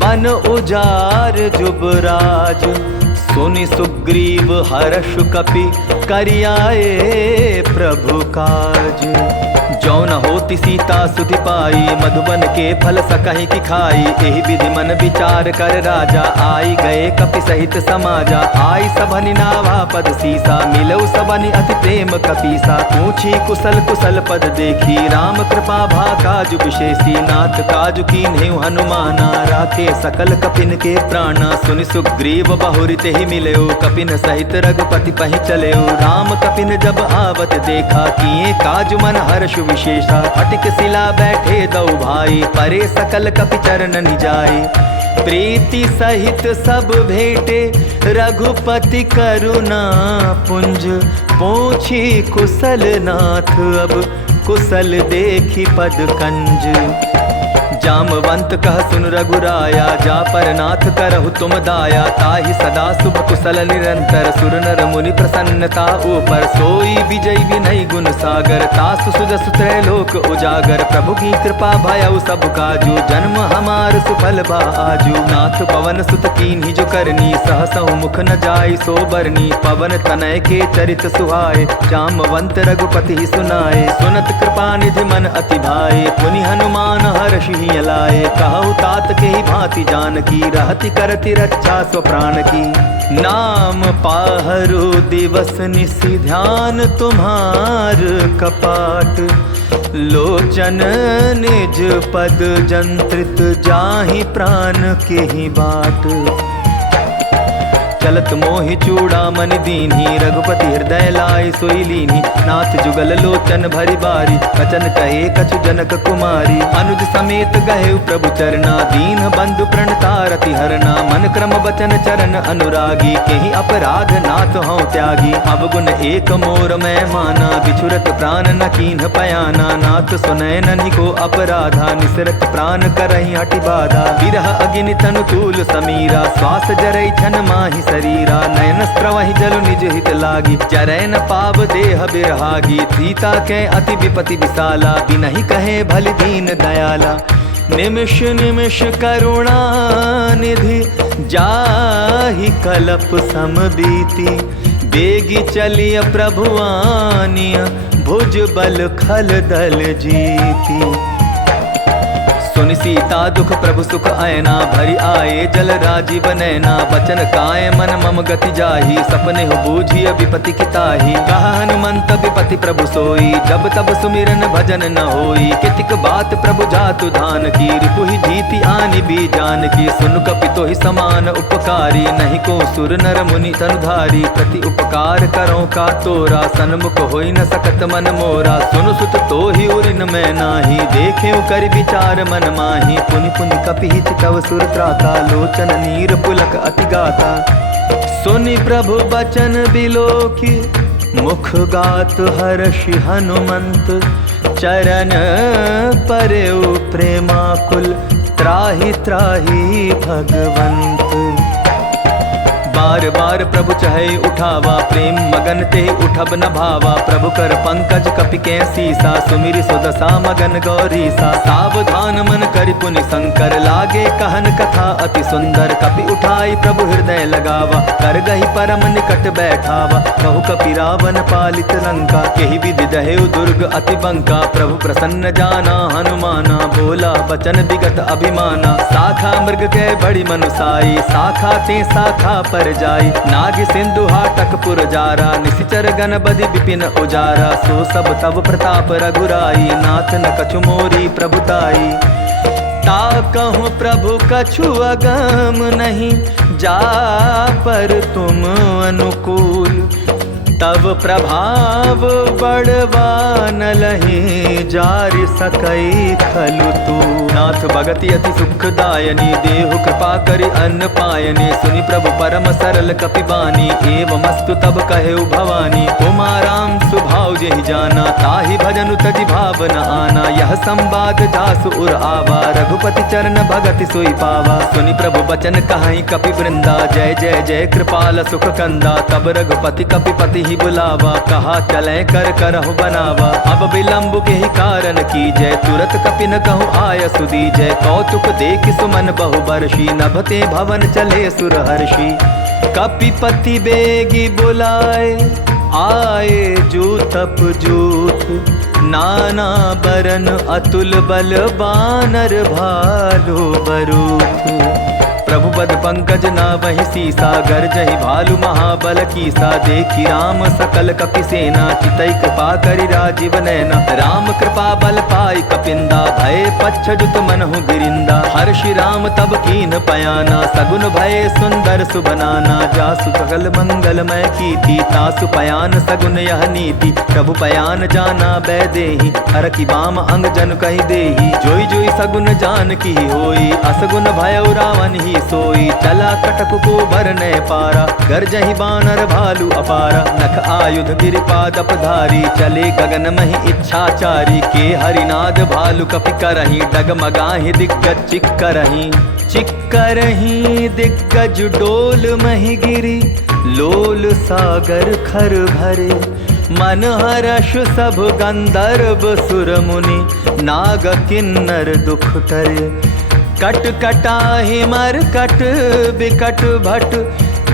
बन उजार जुबराज। सुनि सुग्रीव हर्ष कपि, करियाए प्रभु काज। जौन होती सीता सुधि पाई, मधुबन के फल सकहि की खाई। एहि विधि मन विचार कर राजा, आई गए कपि सहित समाजा। आई सबनि नावा पद सीसा, मिलऊ सबनि अति प्रेम कपीसा। पूछी कुशल कुशल पद देखी, राम कृपा भा काजु विशेषी। नाथ काजु कीन्हेउ हनुमाना, राखे सकल कपिन के प्राणा। सुनि सुग्रीव बहुरि तेहि मिलयो, कपिन सहित रघुपति पहि चलयो। राम कपिन जब आवत देखा, किए काजु मन हर्ष विशेषा। फटिक शिला बैठे दौ भाई, परे सकल कपि चरण निजाई। प्रीति सहित सब भेटे, रघुपति करुणा पुंज। पूछी कुशल नाथ, अब कुशल देखी पद कंज। जामवंत कह सुन रघुराया, जा पर नाथ करहु तुम दाया। ताहि सदा शुभ कुशल निरंतर, सुर नर मुनि प्रसन्नता ऊपर। सोई विजय विनय गुण सागर, तासु सुजसु त्रैलोक उजागर। प्रभु की कृपा भयउ सब काजू, जन्म हमार सुफल बा आजू। नाथ पवन सुत कीन्हि जो करनी, सहसहु मुख न जाय सो बरनी। पवन तनय के चरित सुहाए, जामवंत रघुपति सुनाए। सुनत कृपा निधि मन अति भाए, पुनि हनुमान हर्षि लाए। कहु तात के ही भांति जानकी, रहति करति रक्षा स्व प्राण की। नाम पाहरु दिवस निशि, ध्यान तुम्हार कपाट। लोचन निज पद जंत्रित, जाहि प्राण के ही बाट। चलत मोहि चूड़ामणि दीन्ही, रघुपति हृदय लाय सोई लीन्ही। नाथ जुगल लोचन भरि बारी, वचन कहे कछु जनक कुमारी। अनुज समेत गहे प्रभु चरना, दीन बंधु प्रणतारति हरना। मन क्रम बचन चरण अनुरागी, केहि अपराध नाथ हूँ त्यागी। अवगुण एक मोर मैं माना, बिछुरत प्राण न कीन्ह पयाना। नाथ सुनय ननि को अपराधा, निसरत प्राण करहि हटि बाधा। विरह अग्नि तनु तूल समीरा, श्वास जरै छन माहि शरीरा। नयन स्त्रवहि जल निज हित लागी, जरै न पाव देह बिरहागी। सीता के अति विपति विशाला, बिनहि कहे भलि दीन दयाला। निमिष निमिष करुणा निधि, जाहि कलप सम बीती। बेगी चलिय प्रभु आनिय, भुज बल खल दल जीती। सुनि सीता दुख प्रभु सुख आयना, भरि आए जल राजीव नैना। बचन काय मन मम गति जाही, सपने हो बूझिय विपति किताही। कहा हनुमंत विपति प्रभु सोई, जब तब सुमिरन भजन न होई। कितिक बात प्रभु जातु धान की, रिपुहि जीति आनि भी जान की। सुन कपितो ही समान उपकारी, नहीं को सुर नर मुनि तनुधारी। प्रति उपकार करो का तोरा, सन्मुख होई न सकत मन मोरा। सुनु सुत तो ही उरिन मैं नाही, देखे कर विचार मन माही। पुनि पुनि कपिहि चितव सुर त्राता, लोचन नीर पुलक अति गाता। सुनि प्रभु बचन बिलोकी, मुख गात हर्षि हनुमंत। चरण परेउ प्रेमाकुल, त्राहि त्राहि भगवंत। बार बार प्रभु चहे उठावा, प्रेम मगन ते उठब न भावा। प्रभु कर पंकज कपि के सीसा, सुमिर सुदशा मगन गौरीसा। सावधान मन करि पुनि शंकर, लागे कहन कथा अति सुंदर। कपि उठाई प्रभु हृदय लगावा, कर गही परम निकट बैठावा। कहु कपि रावण पालित लंका, केहि विधि दहेउ दुर्ग अति बंका। प्रभु प्रसन्न जाना हनुमाना, बोला बचन विगत अभिमाना। साखा मृग के बड़ी मनुसाई, शाखा ते शाखा पर जाई। नाग सिंधु हाटक पुर जारा, निशिचर गण बदि विपिन उजारा। सो सब तब प्रताप रघुराई, नाथ न कछु मोरी प्रभुताई। ता कहूँ प्रभु कछु अगम नहीं, जा पर तुम अनुकूल। तब प्रभाव बड़वा न लही, जारि सकई खलु तू। नाथ भगति अति सुखदायनी, देहु कृपा करि अन्न पायनी। सुनि प्रभु परम सरल कपि बानी, एवमस्तु तब कहेउ भवानी। उमा राम सुभाव जेहि जाना, ताहि भजनु तजि भाव न आना। यह संवाद जासु उर आवा, रघुपति चरण भगति सोई पावा। सुनि प्रभु बचन कहाई कपि वृंदा, जय जय जय कृपाल सुख कंदा। तब रघुपति कपिपति बुलावा, कहा चले कर करहु बनावा। अब विलंब के ही कारण की जय, तुरत कपि न कहूँ आय सुदी जय। कौतुक देख सुमन बहु बरसी, नभते भवन चले सुर हर्षि। कपिपति बेगी बुलाए, आए जूतप जूथ। नाना बरन अतुल बल, बानर भालु बरूथ। प्रभु बद पंकज नावहि सीसा, गर्जहि भालु महाबल कीसा। देखी राम सकल कपि सेना, चितई कृपा करि राजीव नैना। राम कृपा बल पाई कपिंदा, भय पच्छजुत मनहु गिरिंदा। हर्षि राम तब कीन पयाना, सगुन भय सुंदर सुबनाना। जासु सकल मंगलमय कीर्ति, तासु पयान सगुन यह नीति। प्रभु पयान जाना बैदेही, हर की बाम अंग जन कहि देही। जोई जोई सगुन जान की होई, असगुन भयउ रावण ही सोई। चला कटक को भरने पारा, गर्जहि बानर भालु अपारा। नख आयुध गिरिपादप धारी, चले गगन महि इच्छाचारी। के हरिनाद भालु कपि करहि, डगमगाहि दिग्गज चिक करहि। चिक करहि दिग्गज डोल महि गिरी, लोल सागर खर भरे। मन हर्ष सब गंधर्व सुर मुनि, नाग किन्नर दुख टरे। कट कटाहि मर कट बिकट भट,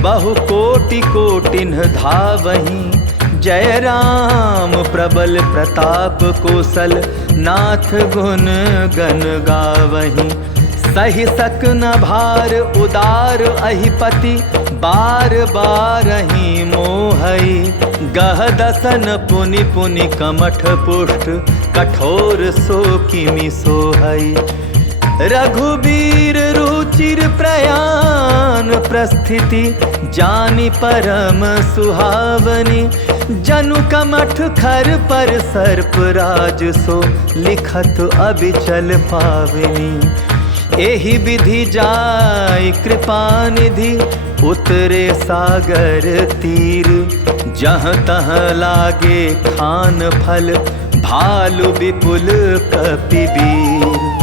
बहु कोटि कोटिन धावहि। जय राम प्रबल प्रताप कौशल, नाथ गुण गण गावहि। सहि सक न भार उदार अहिपति, बार बार ही मोहई। गह दसन पुनि पुनि कमठ पुष्ट, कठोर सो किमि सोहई। रघुबीर रुचि चिर प्रयाण प्रस्थिति जानी परम सुहावनी। जनु कमठ खर पर सर्प राज सो लिखत अबिचल पावनी। एहि विधि जाय कृपा निधि उतरे सागर तीर। जहाँ तहाँ लागे खान फल भालु विपुल कपिबीर।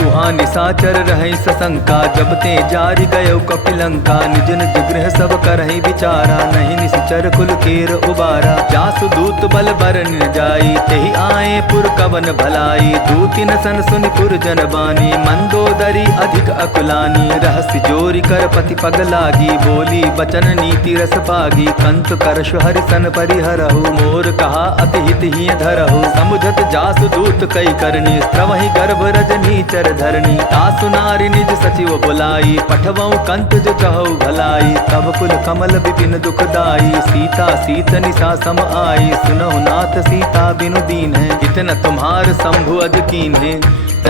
तुहाँ निशाचर रहै सशंका जब ते जारि गयो कपिलंका। निज निज गृह सब करहि विचारा नहीं निश्चर कुल केर उबारा। जासु दूत बल बरन जाई तेहि आए पुर कवन भलाई। दूतिन सन सुनि पुर जन बानी मंदोदरी अधिक अकुलानी। रहस्य जोरी कर पति पग लागी बोली बचन नीति रस पागी। कंत करश हरिसन परिहरहु मोर कहा अति हित ही धरहु। समुझत जासु दूत कई करनी स्त्रवहि गर्भ रजनी चर धरणी। तासु नारी निज सचिव बुलाई पठवऊ कंत जो चहु भलाई। तब कुल कमल विपिन दुखदाई सीता सीत निशा सम आई। सुनहु नाथ सीता बिनु दीन है इतना तुम्हार शंभु अज कीन है।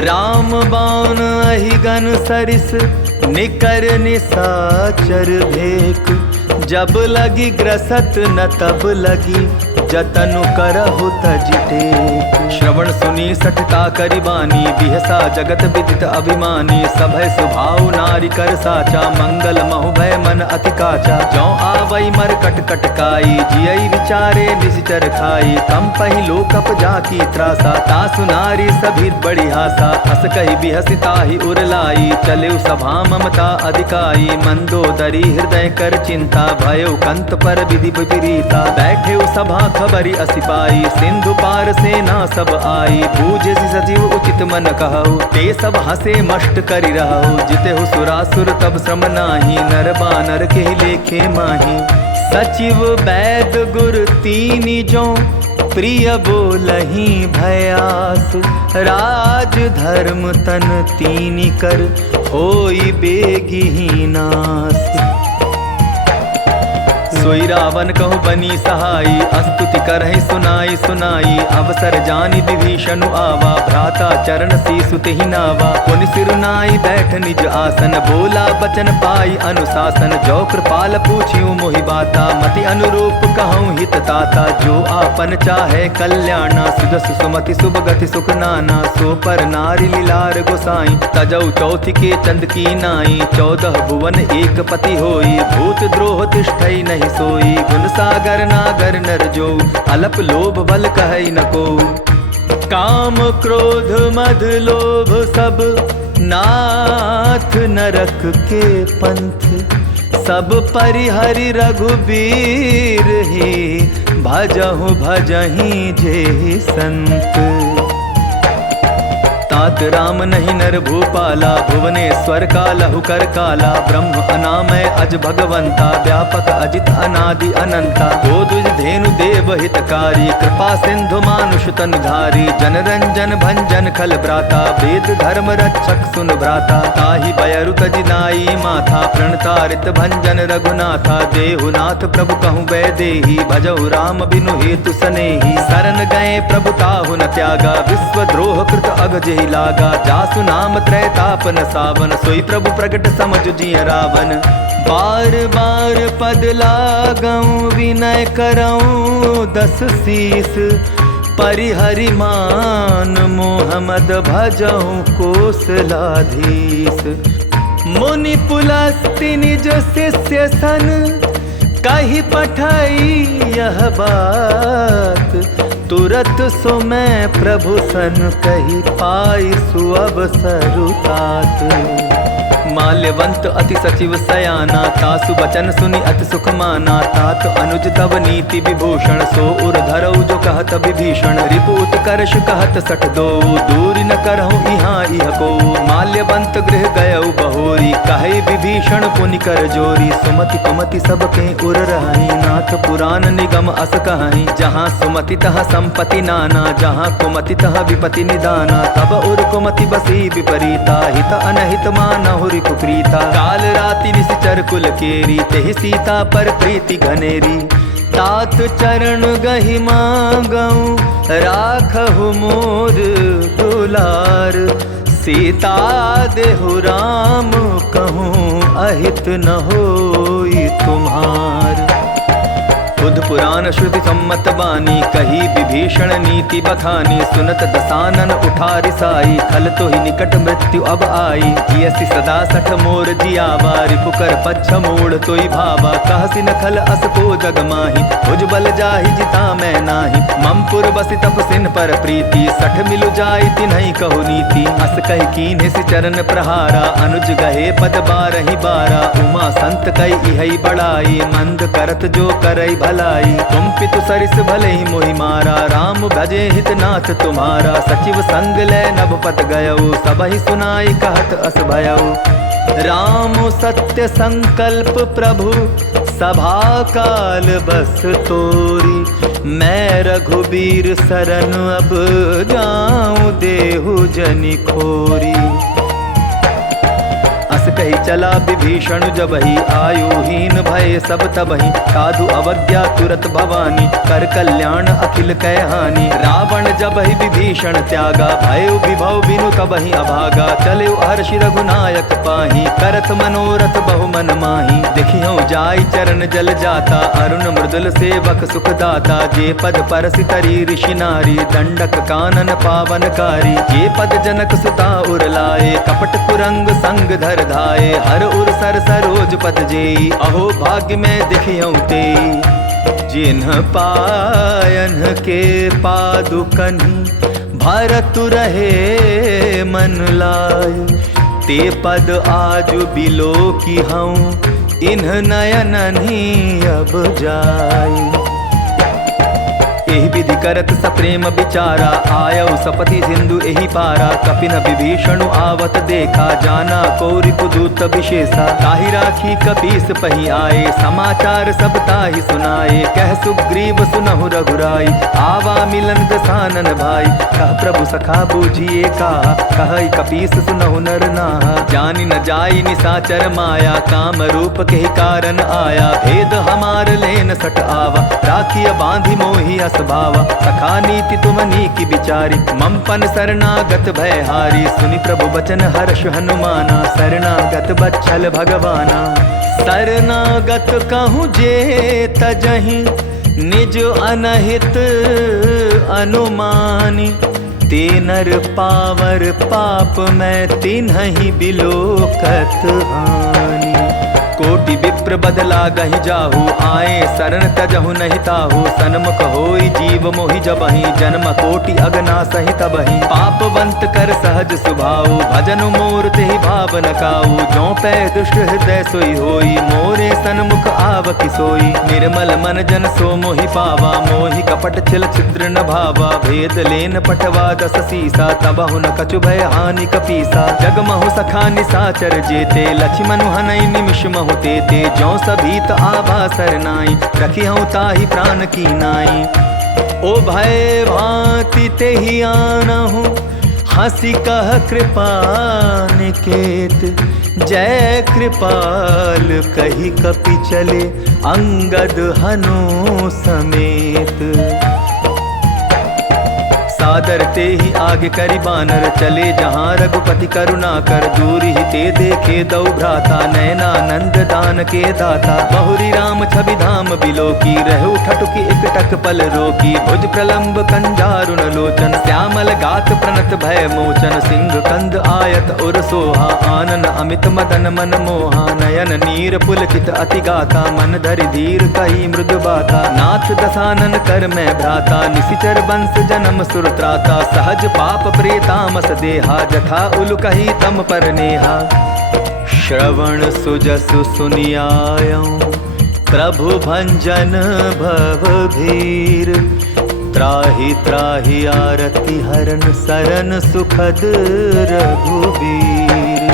राम बाण अहिगन सरिस निकर निशाचर भेक। जब लगी ग्रसत न तब लगी जतनु करहु तज टेक। श्रवण सुनी सठता करि बानी बिहसा जगत विदित अभिमानी। सभय सुभाव नारी कर साचा मंगल महु भय मन अति काचा। जौ आवई मर कट कटकाई जियई विचारे निश्चर खाई। कम पहि लोकप जाकी त्रासा तासु नारी सभी बड़ी हासा। हस कहि बिहसी ताहि उरलाई चलेउ सभा ममता अधिकाई। मंदोदरी हृदय कर चिंता भयो कंत पर विधि विपरीता। बैठे सभा खबरी असिपाई सिंधु पार सेना सब आई। बूझे सजीव उचित मन कहु ते सब हसे मष्ट करि रहु। जितेहु सुरासुर तब श्रम नाही नर बानर के लेखे माही। सचिव वैद गुर तीनि जो प्रिय बोलहि भयास। राज धर्म तन तीनि कर होई बेगिहि नास। सोई रावण कहु बनी सहाई अस्तुति करहि सुनाई सुनाई। अवसर जानि विभीषण आवा भ्राता चरण सीसु तेहि नावा। पुनि सिरुनाई बैठ निज आसन बोला बचन पाई अनुशासन। जो कृपाल पूछियो मोहि बाता मति अनुरूप कहूँ हित ताता। जो आपन चाहे कल्याणा सुदस सुमति शुभ गति सुख नाना। सो पर नारी लीलार गोसाई तजौ चौथि के चंद की नाई। 14 भुवन एक पति होई भूत द्रोह तिष्ठई नहीं सोई। गुण सागर नागर नर जो अलप लोभ बल कहई न को। काम क्रोध मद लोभ सब नाथ नरक के पंथ। सब परिहरि रघुबीर ही भजहु भजहि जे संत। तात राम नहीं नर भूपाला भुवनेश्वर का लहु कर काला। ब्रह्म अनामय अज भगवंता व्यापक अजित अनादि अनंता। गोदुज धेनु देव हितकारी कृपा सिंधु मानुष तन धारी। जन रंजन भंजन खल भ्राता वेद धर्म रक्षक सुन भ्राता। ताहि बयरु तजिनाई माथा प्रणतारित भंजन रघुनाथा। देहुनाथ प्रभु कहूँ वैदेही भजहु राम बिनु हेतु सनेही। शरण गए प्रभु ताहु न त्यागा विश्व द्रोह कृत अग जेहि लागा। जासु नाम त्रैताप न सावन सोई प्रभु प्रगट समझ जिय रावण। बार बार पद लागऊं विनय करऊं 10 शीस। परिहरि मान मोहम्मद भजऊं कोसलाधीश। मुनि पुलस्ति निज शिष्य सन कही पठाई यह बात। तुरत सो मैं प्रभु सन कही पाई सुअवसरु तात। माल्यवंत अति सचिव सयाना तासु बचन सुनि अति सुख माना। तात अनुज तब नीति विभूषण सो उर धरऊ जो कहत विभीषण। रिपु उत्कर्ष कहत सठ दो दूरी न करहु इहाँ इह को। माल्यवंत गृह गयऊ बहोरी कहे विभीषण पुनि कर जोरी। सुमति कुमति सबके उर रहई नाथ पुराण निगम अस कहई। जहाँ सुमति तहाँ संपत्ति नाना जहाँ कुमति तहाँ विपति निदाना। तब उर कुमति बसी विपरीता हित अनहित मानहुरि कुप्रीता। काल राति निश्चर कुल केरी तेहि सीता पर प्रीति घनेरी। तात चरण गहि मांगऊं राखहु मोर दुलार। सीता देहु राम कहूँ अहित न होई तुम्हार। बुध पुराण श्रुति सम्मत बानी कही विभीषण नीति बखानी। सुनत दसानन उठा रिसाई खल तो ही निकट मृत्यु अब आई। जियसि सदा सठ मोर जियावा रिपुकर पच्छ मोड़ तोई भावा। कहसि न खल अस को जग माही भुज बल जाहि जिता मैं नाही। ममपुर बसि तपसिन पर प्रीति सठ मिलु जाई तिन्हि कहु नीति। अस कहि कीन्हि सि चरण प्रहारा अनुज गहे पद बारहि बारा। उमा संत कई इहै बड़ाई मंद करत जो करई भलाई। तुम पितु सरिस भले ही मोहि मारा राम भजे हितनाथ तुम्हारा। सचिव संग ले नभपत गयऊ सबहि सुनाई कहत अस भयऊ। राम सत्य संकल्प प्रभु सभा काल बस तोरी। मैं रघुबीर सरन अब जाऊं देहु जनि खोरी। अस कही चला विभीषण जबहि आयुहीन भय सब तबहि। साधु अवज्ञा तुरत भवानी कर कल्याण अखिल कह हानि। रावण जबहि विभीषण त्यागा भयो विभव बिनु तबहि अभागा। चले हर्षि रघुनायक पाही करत मनोरथ बहु मन माही। देखियो जाई चरण जल जाता अरुण मृदुल सेवक सुखदाता। जे पद परसि तरी ऋषि नारी दंडक कानन पावनकारी। जे पद जनक सुता उर लाए कपट कुरंग संग धर धाये। हर उर सर सरोज पद जेई अहो भाग्य में दिखियौ ते। जिन्ह पायन के पादुकनि भरतु रहे मन लाय। ते पद आज बिलो की हूँ इन्ह नयननि अब जाय। एहि विधि करत सप्रेम विचारा आयऊ सपति सिंधु एहि पारा। कपिन विभीषण आवत देखा जाना कौरि पुदूत विशेषा। ताहि राखी कपीस पही आए समाचार सब ताहि सुनाए। कह सुग्रीव सुनहु रघुराई आवा मिलन दसानन भाई। कह प्रभु सखा बूझिए का कह कपीस सुनहु नर नाहा। जानि न जाई निसाचर माया काम रूप के कारण आया। भेद हमार लेन सट आवा राखिय बांधि मोहि अस भावा। सखा नीति तुम नीकी बिचारी ममपन शरणागत भयहारी। सुनि प्रभु बचन हर्ष हनुमाना शरणागत बच्छल भगवाना। शरणागत कहूँ जे तजहि निज अनहित अनुमानी। ते नर पावर पाप मैं तिन्हि बिलोकत हानि। कोटि विप्र बदला गहि जाहु आए शरण तजहु नहीं ताहु। सन्मुख होई जीव मोहि जबहि जन्म कोटि अगना सहि तबहि। पापवंत कर सहज सुभाऊ भजन मोर तेहि भाव न काऊ। जो पै दुष्ट हृदय सोई होई मोरे सन्मुख आव किसोई। निर्मल मन जन सो मोहि पावा मोहि कपट छिल छिद्र न भावा। भेद लेन पटवा दस सीसा तबहु न कछु भय हानि कपीसा। जगमहु सखा निसाचर जेते लक्ष्मण हनई निमिष महु ते। जो सभीत आभा सरनाई रखी हूँ ताहि प्राण की नाई। ओ भय भांति ते ही आनहु हंसी कह कृपा निकेत। जय कृपाल कही कपि चले अंगद हनु समेत। सादर ते ही आगे करि बानर चले जहाँ रघुपति करुणा कर। दूर ही ते देखे दौ भ्राता नयनानंद दान के दाता। बहुरी राम छवि धाम बिलो की रहु ठटुकी एक टक पल रोकी। भुज प्रलंब कंजारुण लोचन श्यामल गात प्रणत भय मोचन। सिंह कंद आयत उर सोहा आनन अमित मदन मन मोहा। नयन नीर पुलकित अति गाता मन धरि धीर कही मृदु बाता। नाथ दसानन कर मैं भ्राता निशिचर वंश जन्म सुर त्राता। सहज पाप प्रेतामस देहा जथा उल कही तम पर नेहा। श्रवण सुजसु सुनियायऊं प्रभु भंजन भव भीर। त्राहि त्राहि आरति हरन सरन सुखद रघुबीर।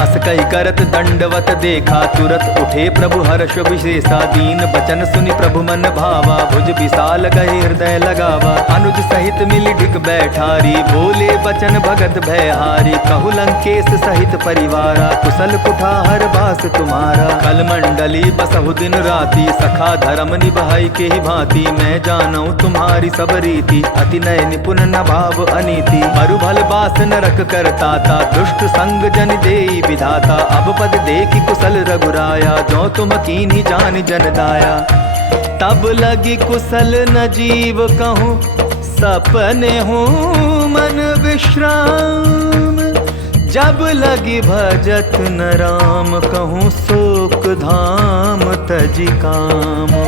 अस कही करत दंडवत देखा, तुरत उठे प्रभु हर्ष विशेषा। दीन बचन सुनि प्रभु मन भावा, भुज विशाल गए हृदय लगावा। अनुज सहित मिली ढिक बैठारी, बोले बचन भगत भयहारी। कहु लंकेश सहित परिवारा, कुशल कुठार बास तुम्हारा। कल मंडली बसहु दिन राति, सखा धर्म निभाई के ही भांति। मैं जानू तुम्हारी सब रीति, अति नय निपुण न भाव अनीति। मरु भल बास नरक करता था, दुष्ट संग जन देई विधाता। अब पद देखि कुशल रघुराया, जो तुम कीन्ही जान जन दाया। तब लगी कुशल न जीव कहूँ, सपने हूँ मन विश्राम। जब लगी भजत न राम, कहूँ शोक धाम तजी काम।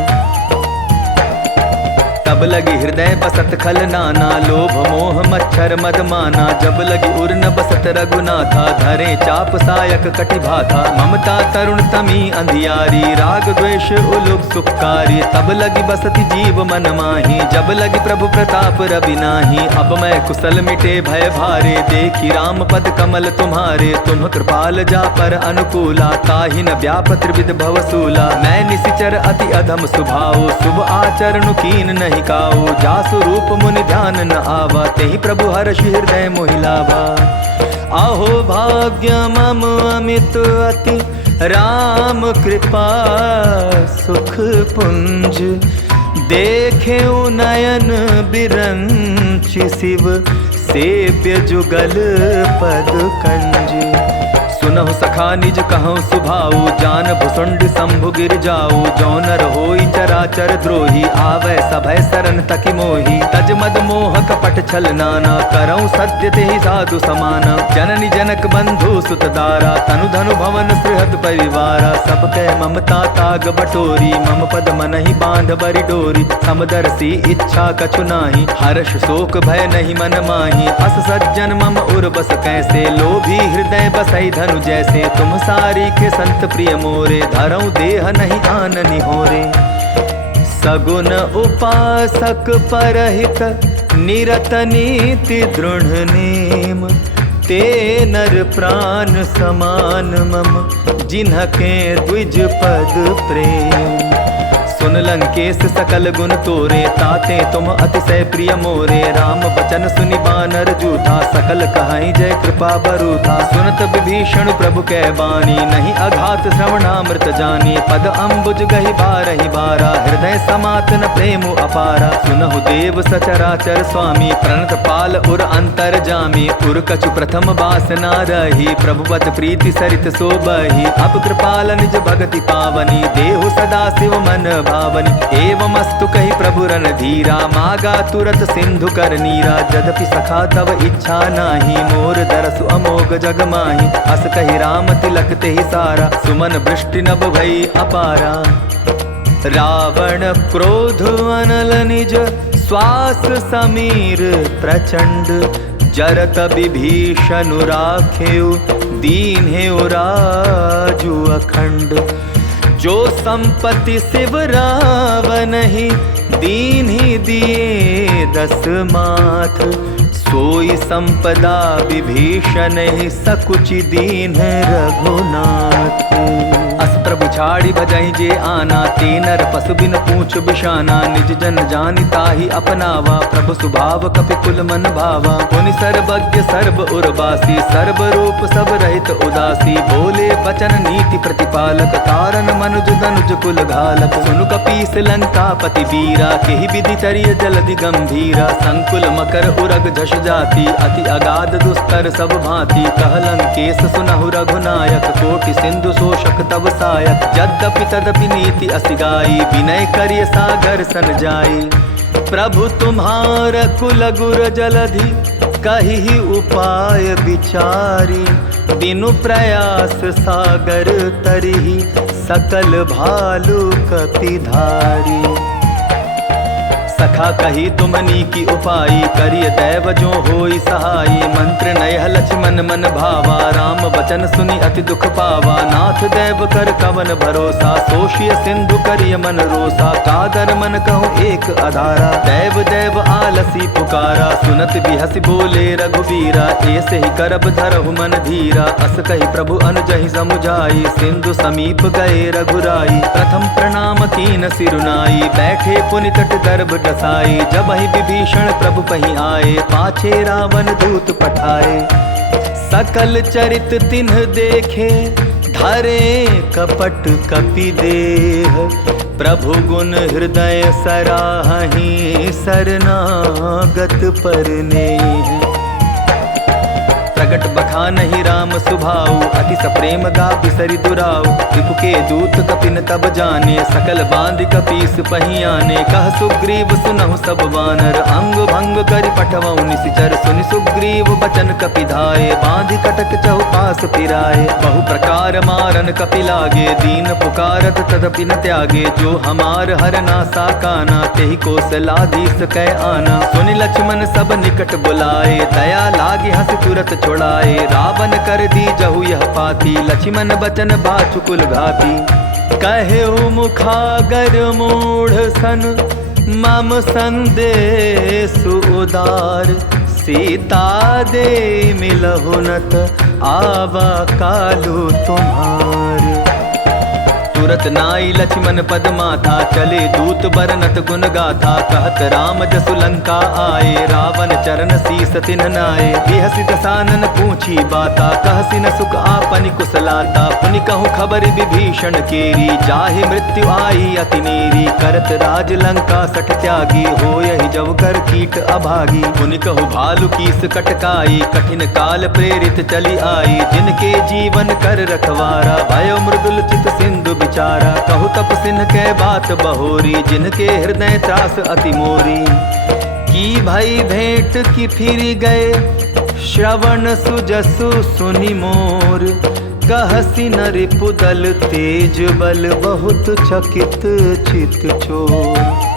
तब लगी हृदय बसत खल नाना, लोभ मोह मच्छर मद माना। जब लगी उर न बसत रघुनाथा, धरे चाप सायक कटि भाथा। ममता तरुण तमी अंधियारी, राग द्वेष उलुक सुखकारी। तब लगी बसति जीव मन माही, जब लगी प्रभु प्रताप रवि नाही। अब मैं कुशल मिटे भय भारे, देखी राम पद कमल तुम्हारे। तुम कृपाल जा पर अनुकूला, ताहि न व्याप त्रिविध भवसूला। मैं निशिचर अति अधम स्वभाव, शुभ आचरण कीन नहीं काऊ। जासु रूप मुनि ध्यान न आवा, तेहि प्रभु हर्ष हृदय मोहिलावा। आहो भाग्य मम अमित अति, राम कृपा सुख पुंज। देखे नयन बिरंचि, शिव सेव्य जुगल पद कंज। सुनहु सखा निज कहूँ सुभाऊ, जान भुसुंड शंभु गिर जाऊ। जो नर होई चराचर द्रोही, आवे सभय सरन तकि मोही। तज मद मोह कपट छल नाना, करऊँ सत्य तेहि साधु समाना। जननी जनक बंधु सुत दारा, तनु धनु भवन सुहृद परिवारा। सब कह ममता ताग बटोरी, मम पद मनहि बांध बरि डोरी। समदर्शी इच्छा कछु नाही, हर्ष शोक भय नहीं मन माही। अस सज्जन मम उर बस कैसे, लोभी हृदय बसई धनु जैसे। तुम सारी के संत प्रिय मोरे, धरऊं देह नहीं आन निहोरे। सगुन उपासक परहित, निरत नीति दृढ़ नेम। ते नर प्राण समान मम, जिन्हके द्विज पद प्रेम। सुन लंकेश सकल गुण तोरे, ताते तुम अतिशय प्रिय मोरे। राम बचन सुनि बानर जूथा, सकल कहाई जय कृपा बरूथा। सुनत विभीषण प्रभु कै बानी, नहीं अघात श्रवणामृत जानी। पद अम्बुज गहि बारहि बारा, हृदय समात न प्रेम अपारा। सुनहु देव सचराचर स्वामी, प्रणत पाल उर अंतर जामी। उर कछु प्रथम बासना रही, प्रभुवत प्रीति सरित सोबही। अब कृपाल निज भगति पावनी, देहु सदा शिव मन भावनी। एवमस्तु कहि प्रभु रन धीरा, मागा तुरत सिंधु कर नीरा। यद्यपि सखा तव इच्छा नाही, मोर दरसु अमोघ जग माही। अस कहि राम तिलक तेहि सारा, सुमन वृष्टि नभ भई अपारा। रावण क्रोध अनल निज, श्वास समीर प्रचंड। जरत विभीषण राखेउ, दीन्हेउ राजु अखंड। जो संपत्ति शिव रावण ही, दीन्हि दिए दस माथ। सोई संपदा विभीषण ही, सकुचि दीन रघुनाथ। अस प्रभु छाड़ी भजहि जे आना, ते नर पशु बिन पूछ बिशाना। निज जन जानि ताहि अपनावा, प्रभु स्वभाव कपि कुल मन भावा। पुनि सर्वज्ञ सर्व उर्वासी, सर्व रूप सब रहित उदासी। बोले बचन नीति प्रतिपालक, तारन मनुज दनुज कुल घालक। सुनु कपीस लंकापति वीरा, केहि विधि चरिय जलधि गंभीरा। संकुल मकर उरग झष जाति, अति अगाध दुस्तर सब भांति। कह लंकेश सुनहु रघुनायक, कोटि सिंधु शोषक तब सायक। यद्यपि तदपि नीति असिगाई, विनय करिय सागर सन जाई। प्रभु तुम्हार कुल गुर जलधि, कहि उपाय विचारी। बिनु प्रयास सागर तरिहि, सकल भालु कपिधारी। सखा कही तुमनी की उपाई, करिय दैव जो होई सहाई। मंत्र नयह लक्ष्मण मन भावा, राम बचन सुनि अति दुख पावा। नाथ दैव कर कवन भरोसा, सोशिय सिंधु करिय मन रोसा। कादर मन कहूँ एक आधारा, दैव दैव आलसी पुकारा। सुनत बिहस बोले रघुबीरा, ऐसे ही करब धरहु मन धीरा। अस कही प्रभु अनुजहि समुझाई, सिंधु समीप गए रघुराई। प्रथम प्रणाम कीन सिरुनाई, बैठे पुनि तट गर्भ डसाई। जब ही विभीषण प्रभु पही आए, पाछे रावण दूत पठाए। सकल चरित तिन्ह देखे, धरे कपट कपि देह। प्रभु गुण हृदय सराहि, शरणागत परनेह। प्रगट बखानहि राम सुभाऊ, अति सप्रेम गा बिसरि दुराऊ। रिपु के दूत कपिन तब जाने, सकल बांध कपीस पहियाने। कह सुग्रीव सुनहु सब वानर, अंग भंग करि पठवऊ निशिचर। सुनि सुग्रीव बचन कपि धाये, बांधि कटक चहुपास फिराए। बहु प्रकार मारन कपि लागे, दीन पुकारत तदपि न त्यागे। जो हमार हरना साकाना, तेहि कौशलाधीश कै आना। सुनि लक्ष्मण सब निकट बुलाए, दया लागी हंस तुरत छोड़ाए। रावण कर दी जहु यह पाती, लक्ष्मण बचन बाचुकुल घाती। कहेउ मुखागर मूढ़ सन, मम संदेश उदार। सीता दे मिलहु नत, आवा कालु तुम्हार। तुरत नाई लक्ष्मण पद माथा, चले दूत बरनत गुण गाथा। कहत राम जसु लंका आए, रावण चरण शीस तिन्ह नाए। बिहसि दसानन पूछी बाता, कहसि न सुख आपनि कुशलाता। पुनि कहूँ खबर विभीषण केरी, जाहि मृत्यु आई अति नेरी। करत राज लंका सठ त्यागी, होयहि जब कर कीट अभागी। पुनि कहूँ भालु कीस कटकाई, कठिन काल प्रेरित चली आई। जिनके जीवन कर रखवारा, भयो मृदुल चित सिंधु विचारा। कहु तप सिन्ह के बात बहोरी, जिनके हृदय त्रास अति मोरी। की भई भेंट की फिर गए, श्रवण सुजसु सुनि मोर। कहसि न रिपुदल तेज बल, बहुत चकित चित चोर।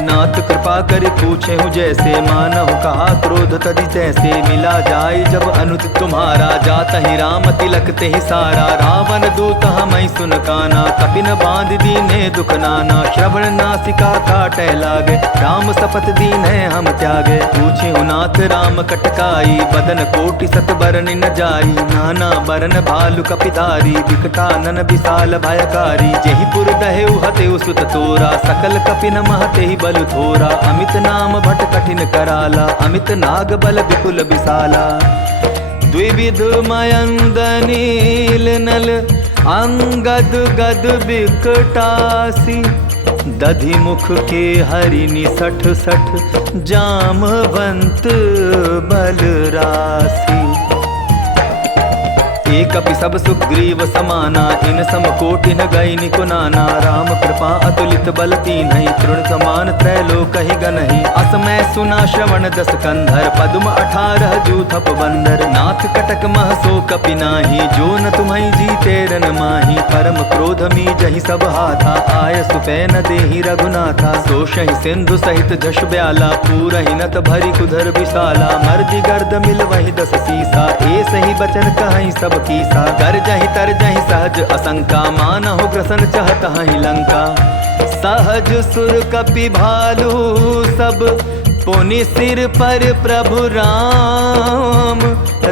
नाथ कृपा करि पूछेहु जैसे, मानहु कहा क्रोध तदि तैसे। मिला जाय जब अनुज तुम्हारा, जातहि राम तिलक तेहि सारा। रावण दूत हमहि सुन काना, कपिन बांध दीने दुख नाना। श्रवण नासिका काटै लागे, राम शपथ दीन्हे हम त्यागे। पूछेहु नाथ राम कटकाई, बदन कोटि सत बरन न जाई। नाना बरन भालु कपिधारी, विकटानन विशाल भयकारी। जेहि पुर दहेउ हतेउ सुत तोरा, सकल कपिन महतेहि बल थोरा। अमित नाम भट कठिन कराला, अमित नाग बल विपुल विशाला। द्विविध मयंद नील नल, अंगद गद बिकटासी। दधि मुख के हरिनि सठ सठ, जामवंत बल राशि। एक कपि सब सुग्रीव समाना, इन सम कोटि न गई निकुनाना। राम कृपा अतुलित बल तीन्हि, तृण समान त्रैलोकहि गनहि। असमय सुना श्रवण दस कंधर, पद्म 18 जूथप बंदर। नाथ कटक मह सो कपि नाही, जो न तुम्हि जीते रन माही। परम क्रोध मी जहि सब हाथा, आय सुपै न देहि रघुनाथा। सोषहि सिंधु सहित झष ब्याला, पूरहि नत भरि कुधर विशाला। मर्दि गर्द मिल वहि 10 सीसा, ऐसे ही बचन कहहि सब कीसा। कर जहि तर जहि सहज असंका, मानहु ग्रसन चहत हहि लंका। सहज सुर कपि भालू सब, पुनि सिर पर प्रभु राम।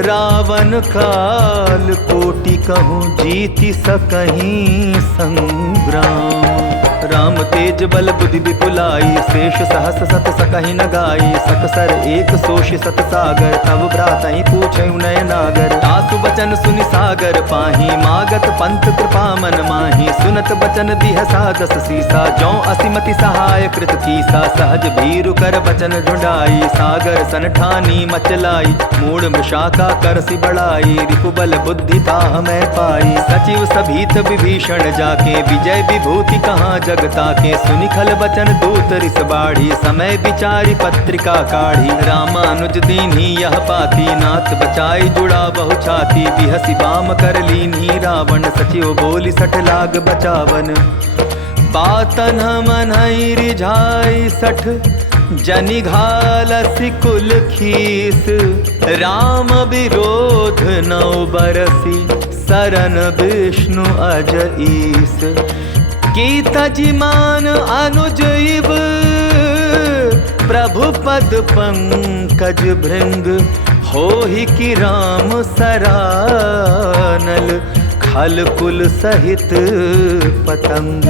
रावण काल कोटि कहूँ, जीति सकहीं संग्राम। राम तेज बल बुद्धि विपुलाई, शेष सहस सत सकहि न गाई। सकसर एक सोष सत सागर, तब भ्रातहि पूछेउ नय नागर। तासु बचन सुनि सागर पाही, मागत पंथ कृपा मन माही। सुनत बचन बिहसा 10 सीसा, जौ असिमति सहाय कृत कीसा। सहज भीरु कर बचन ढूंढाई, सागर सन ठानी मचलाई। मूढ़ मृषाका करसि बढ़ाई, रिपुबल बुद्धि ताह मैं पाई। सचिव सभीत विभीषण जाके, विजय विभूति कहाँ जगता के। सुनि खल बचन दूत रिस बाढ़ी, समय विचारी पत्रिका काढ़ी। रामानुज दीन्ही यह पाती, नाथ बचाई जुड़ा बहु छाती। बिहसि बाम कर लीन्ही रावण, सचिव बोली 60 लाग बचावन। बातन मनई रिझाई सठ, जनि घालसी कुल खीस। राम विरोध नौ बरसी, शरण विष्णु अज ईस। की तजिमान अनुज इव, प्रभु पद पंकज भृंग। होहि कि राम सरानल, खल कुल सहित पतंग।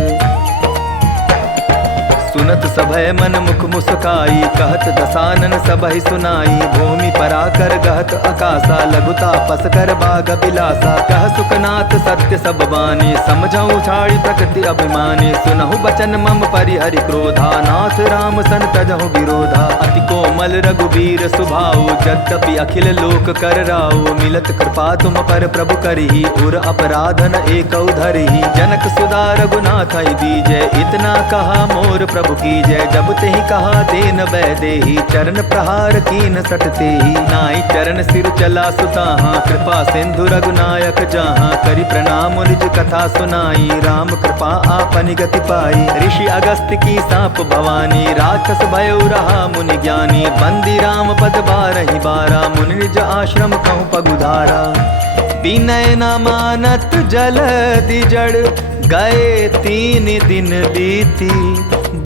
सुनत सभय मन मुख मुस्काई, कहत दसानन सबहि सुनाई। भूमि पराकर गहत अकासा, लघुता पस कर बाग बिलासा। कह सुखनाथ सत्य सब बानी, समझऊ छाड़ी प्रकृति अभिमानी। सुनहु बचन मम परिहरि क्रोधा, नाथ राम सन तजहु विरोधा। अति कोमल रघुबीर स्वभाव, यद्यपि अखिल लोक कर राव। मिलत कृपा तुम पर प्रभु करही, उर अपराधन एकौ धरही। जनक सुधा रघुनाथ दीजय, इतना कहा मोर प्रभु की जय। जब ते ही कहा देन वैदेही, चरण प्रहार कीन सटते ही। नाई चरण सिर चला सुताहा, कृपा सिंधु रघुनायक जहाँ। करि प्रणाम निज कथा सुनाई, राम कृपा आपनि गति पाई। ऋषि अगस्त की साप भवानी, राक्षस भयो रहा मुनि ज्ञानी। बंदी राम पद बारहि बारा, मुनि निज आश्रम कहूँ पगुधारा। विनय न मानत जलधि जड़, गए 3 दिन बीती।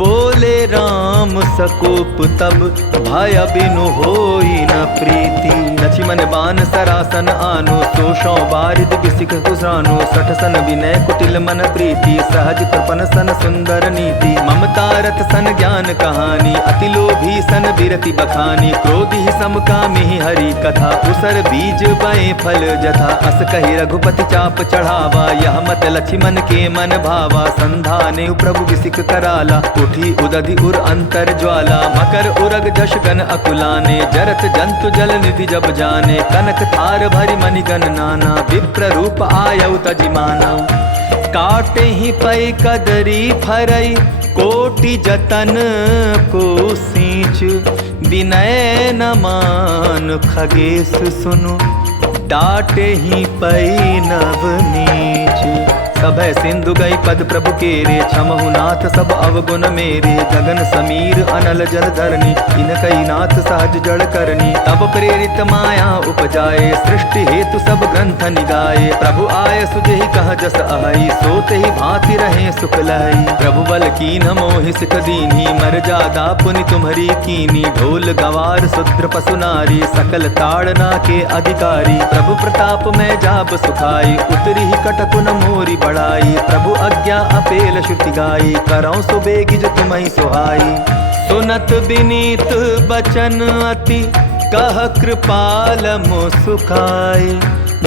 बोले राम सकोप तब, भय बिनु होई न प्रीति। लक्ष्मण बान सरासन आनो, सोषौ बारिद बिसिक कुसानो। सठ सन विनय कुटिल मन प्रीति, सहज कृपन सन सुंदर नीति। ममता रथ सन ज्ञान कहानी, अति लोभी सन बिरति बखानी। क्रोधि समकामी हरि कथा, उसर बीज बए फल जथा। अस कहि रघुपति चाप चढ़ावा, यह मत लक्ष्मण के मन भावा। संधाने प्रभु बिसिक कराला, उठी उदधि उर अंतर ज्वाला। मकर उरग जश गण अकुलाने, जरत जंतु जल निधि जब जाने। कनक थार भरि मणिगण नाना, विप्र रूप आयउ तजिमाना। काटे ही पै कदरी फरई, कोटि जतन को सींच। विनय न मान खगेश सुनु, डाटे ही पै नव नीच। सभय सिंधु गई पद प्रभु केरे, क्षमहु नाथ सब अवगुण मेरे। गगन समीर अनल जल धरनी, इनकई नाथ सहज जड़ करनी। तब प्रेरित माया उपजाए, सृष्टि हेतु सब ग्रंथ निगाए। प्रभु आय सुजहि कह जस आई, सोते ही भांति रहे सुख लहई। प्रभु बल कीन मोहि सिख दीन्ही, मर्यादा पुनि तुम्हरी कीनी। ढोल गवार शूद्र पशु नारी, सकल ताड़ना के अधिकारी। प्रभु प्रताप में जाब सुखाई, उतरी ही कटकुन मोरी बढ़ाई। प्रभु आज्ञा अपेल श्रुति गाई, करौं सुबेगी जो तुम्हि सुहाई। सुनत विनीत बचन अति, कह कृपाल मो सुखाई।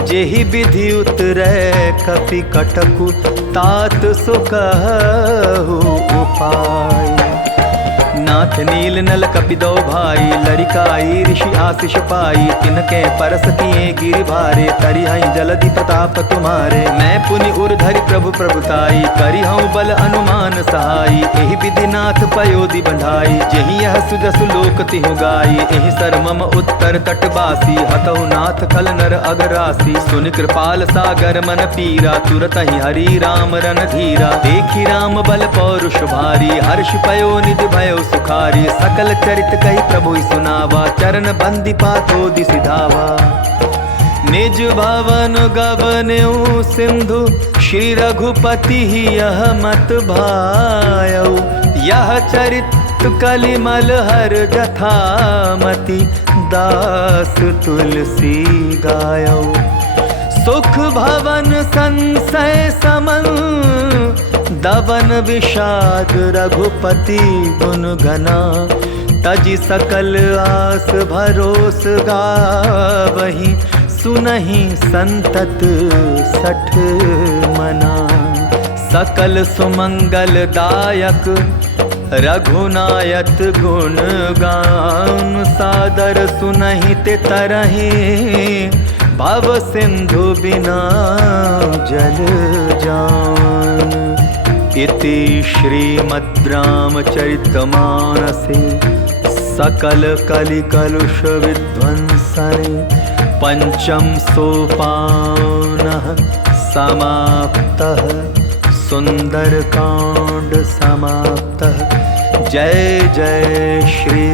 जेहि विधि उतरै कपि कटकु, तात सो कहु उपाय। नाथ नील नल कपि दो भाई, लरिकाई ऋषि आशीष पाई। तिनके परस किए गिरि भारे, तरिहै जलधि प्रताप तुम्हारे। मैं पुनि उर धरि प्रभु प्रभुताई, करिहऊँ बल अनुमान सहाई। एहि विधि नाथ पयोधि बंधाई, जेहि यह सुजसु लोक तिहु गाई। एहि सर मम उत्तर तटवासी, हतहु नाथ खल नर अगरासी। सुनि कृपाल सागर मन पीरा, तुरत ही हरि राम रन धीरा। देखि राम बल पौरुष भारी, हर्ष पयो निधि भयो सुखारी। सकल चरित कही प्रभु सुनावा, चरण बंदी पातो दिसि धावा। निज भवन गवन्यु सिंधु, श्री रघुपति ही यह मत भायऊ। यह चरित कलिमल हर जथामति, दास तुलसी गायऊ। सुख भवन संशय समन, दवन विषाद रघुपति गुण गना। तजि सकल आस भरोस गावहि, सुनहि संतत सठ मना। सकल सुमंगल दायक रघुनायक गुण गान। सादर सुनहि ते तरहि, भव सिंधु बिना जल जान। इति श्रीमद् रामचरितमानसे सकल कलि कलुष विध्वंसने पंचम सोपानः समाप्तः। सुंदरकांड समाप्तः। जय जय श्री